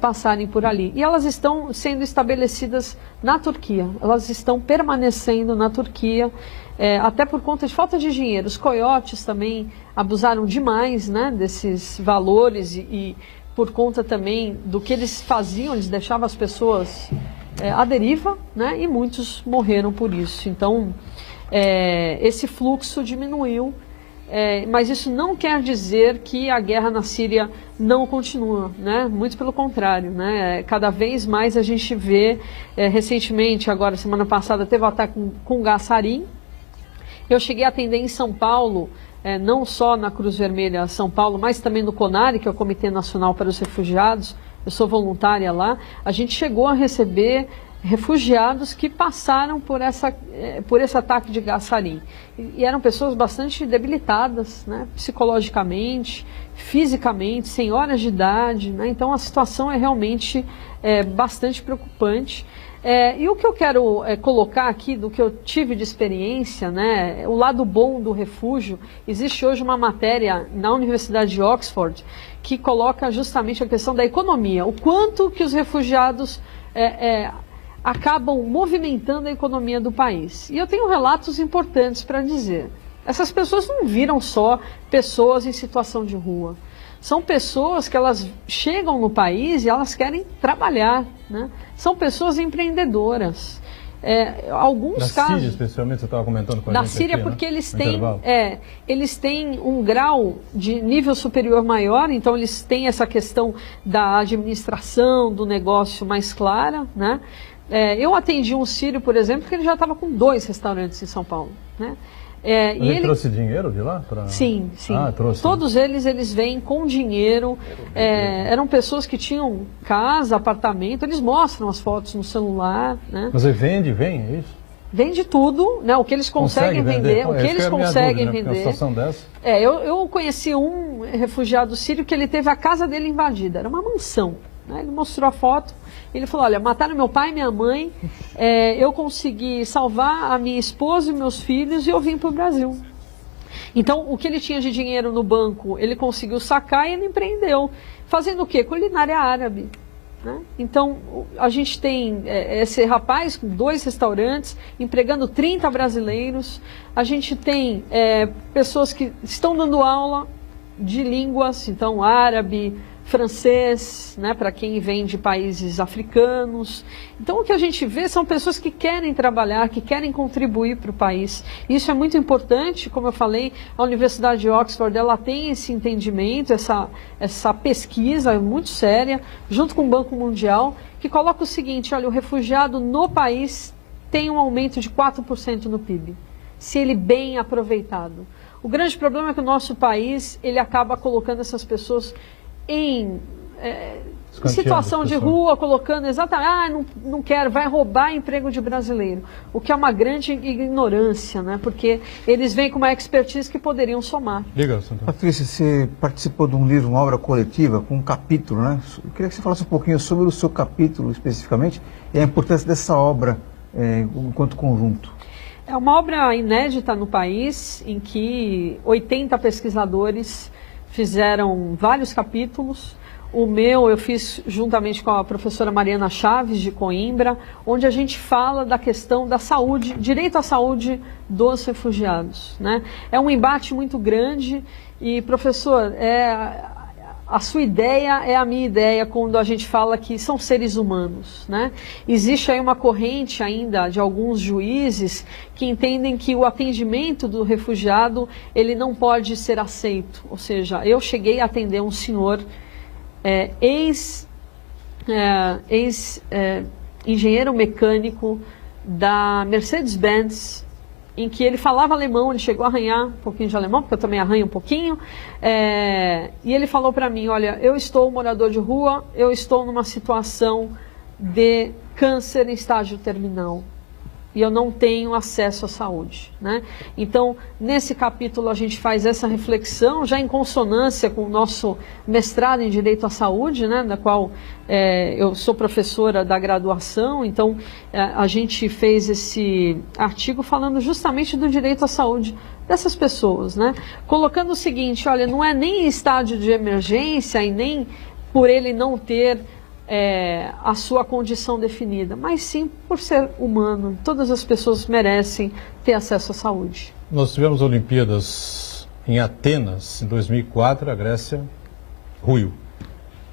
passarem por ali. E elas estão sendo estabelecidas na Turquia, elas estão permanecendo na Turquia, até por conta de falta de dinheiro. Os coiotes também abusaram demais, né, desses valores e por conta também do que eles faziam, eles deixavam as pessoas à deriva, né, e muitos morreram por isso. Então, esse fluxo diminuiu. Mas isso não quer dizer que a guerra na Síria não continua, né? Muito pelo contrário, né? Cada vez mais a gente vê, recentemente, agora, semana passada, teve o ataque com gás sarin. Eu cheguei a atender em São Paulo, não só na Cruz Vermelha São Paulo, mas também no CONARE, que é o Comitê Nacional para os Refugiados. Eu sou voluntária lá. A gente chegou a receber refugiados que passaram por esse ataque de gás sarin. E eram pessoas bastante debilitadas, né, psicologicamente, fisicamente, sem horas de idade, né, então a situação é realmente bastante preocupante. E o que eu quero colocar aqui, do que eu tive de experiência, né, o lado bom do refúgio, existe hoje uma matéria na Universidade de Oxford que coloca justamente a questão da economia, o quanto que os refugiados acabam movimentando a economia do país. E eu tenho relatos importantes para dizer. Essas pessoas não viram só pessoas em situação de rua. São pessoas que elas chegam no país e elas querem trabalhar, né? São pessoas empreendedoras. Alguns casos... Da Síria, especialmente, você estava comentando com a gente. Da Síria, aqui, porque né? eles têm um grau de nível superior maior, então eles têm essa questão da administração, do negócio mais clara, né? Eu atendi um sírio, por exemplo, que ele já estava com 2 restaurantes em São Paulo, né? Mas ele trouxe dinheiro de lá? Sim, sim. Trouxe. Todos eles vêm com dinheiro. Eram pessoas que tinham casa, apartamento. Eles mostram as fotos no celular, né? Mas ele vende, é isso? Vende tudo, né? O que eles conseguem vender, o que eles conseguem dúvida, né? vender. Uma situação dessa. Eu conheci um refugiado sírio que ele teve a casa dele invadida. Era uma mansão. Ele mostrou a foto, ele falou, olha, mataram meu pai e minha mãe, eu consegui salvar a minha esposa e meus filhos e eu vim para o Brasil. Então, o que ele tinha de dinheiro no banco, ele conseguiu sacar e ele empreendeu. Fazendo o quê? Culinária árabe. Né? Então, a gente tem esse rapaz com 2 restaurantes, empregando 30 brasileiros. A gente tem pessoas que estão dando aula de línguas, então árabe, francês, né, para quem vem de países africanos. Então, o que a gente vê são pessoas que querem trabalhar, que querem contribuir para o país. Isso é muito importante, como eu falei, a Universidade de Oxford, ela tem esse entendimento, essa pesquisa muito séria, junto com o Banco Mundial, que coloca o seguinte, olha, o refugiado no país tem um aumento de 4% no PIB, se ele bem aproveitado. O grande problema é que o nosso país, ele acaba colocando essas pessoas em situação de rua, colocando exatamente, não quero, vai roubar emprego de brasileiro. O que é uma grande ignorância, né? Porque eles vêm com uma expertise que poderiam somar. Diga, Patrícia, você participou de um livro, uma obra coletiva, com um capítulo, né? Eu queria que você falasse um pouquinho sobre o seu capítulo especificamente e a importância dessa obra enquanto conjunto. É uma obra inédita no país, em que 80 pesquisadores fizeram vários capítulos. O meu eu fiz juntamente com a professora Mariana Chaves, de Coimbra, onde a gente fala da questão da saúde, direito à saúde dos refugiados, né? É um embate muito grande e, professor, a sua ideia é a minha ideia quando a gente fala que são seres humanos, né? Existe aí uma corrente ainda de alguns juízes que entendem que o atendimento do refugiado, ele não pode ser aceito. Ou seja, eu cheguei a atender um senhor, ex-engenheiro mecânico da Mercedes-Benz, em que ele falava alemão, ele chegou a arranhar um pouquinho de alemão, porque eu também arranho um pouquinho, e ele falou para mim, olha, eu estou morador de rua, eu estou numa situação de câncer em estágio terminal, e eu não tenho acesso à saúde, né? Então, nesse capítulo a gente faz essa reflexão, já em consonância com o nosso mestrado em Direito à Saúde, né, da qual eu sou professora da graduação, então a gente fez esse artigo falando justamente do direito à saúde dessas pessoas, né? Colocando o seguinte, olha, não é nem estágio de emergência e nem por ele não ter a sua condição definida, mas sim por ser humano. Todas as pessoas merecem ter acesso à saúde. Nós tivemos Olimpíadas em Atenas, em 2004, a Grécia ruiu.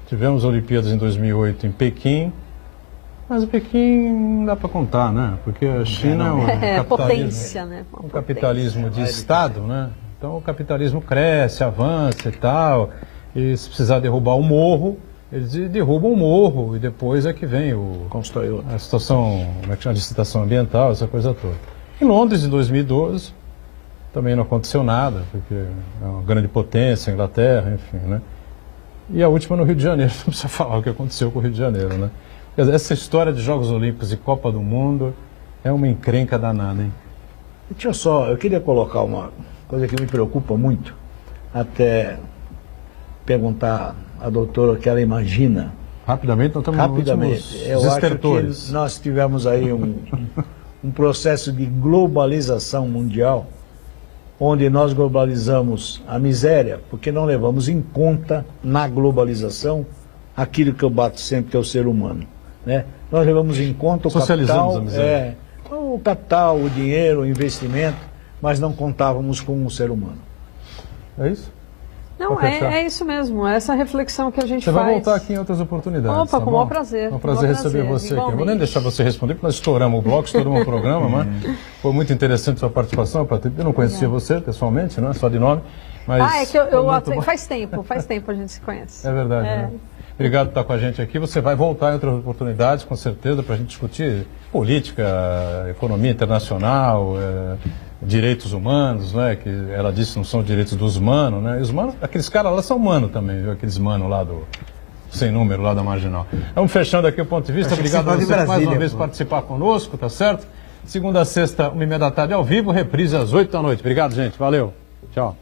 Tivemos Olimpíadas em 2008 em Pequim, mas Pequim não dá para contar, né? Porque a China é um capitalismo, potência, né? Um capitalismo de Estado, né? Então o capitalismo cresce, avança e tal, e se precisar derrubar o morro, eles derrubam o morro e depois é que vem a situação, como é que chama, de licitação ambiental, essa coisa toda. Em Londres, em 2012, também não aconteceu nada, porque é uma grande potência, Inglaterra, enfim, né? E a última no Rio de Janeiro, não precisa falar o que aconteceu com o Rio de Janeiro, né? Quer dizer, essa história de Jogos Olímpicos e Copa do Mundo é uma encrenca danada, hein? Deixa só, eu queria colocar uma coisa que me preocupa muito, até perguntar à doutora o que ela imagina. Rapidamente, nós estamos Rapidamente. Eu acho que nós tivemos aí um processo de globalização mundial, onde nós globalizamos a miséria, porque não levamos em conta na globalização aquilo que eu bato sempre, que é o ser humano, né? Nós levamos em conta o Socializamos capital, a miséria. o capital, o dinheiro, o investimento, mas não contávamos com o ser humano. É isso? Não, é isso mesmo, é essa reflexão que a gente faz. Você vai voltar aqui em outras oportunidades. Opa, com o maior prazer. É um prazer receber você aqui. Eu vou nem deixar você responder, porque nós estouramos o bloco, estouramos o programa, mas foi muito interessante a sua participação, Patrícia. Eu não conhecia você pessoalmente, né? Só de nome. Mas é que faz tempo a gente se conhece. É verdade, né? Obrigado por estar com a gente aqui. Você vai voltar em outras oportunidades, com certeza, para a gente discutir política, economia internacional, direitos humanos, né? Que ela disse não são direitos dos humanos, né? E os humanos, aqueles caras lá são humanos também, viu? Aqueles manos lá do sem número, lá da Marginal. Vamos fechando aqui o ponto de vista. Obrigado a você por mais uma vez participar conosco, tá certo? Segunda a sexta, 1h30 da tarde ao vivo, reprise às 8 da noite. Obrigado, gente. Valeu. Tchau.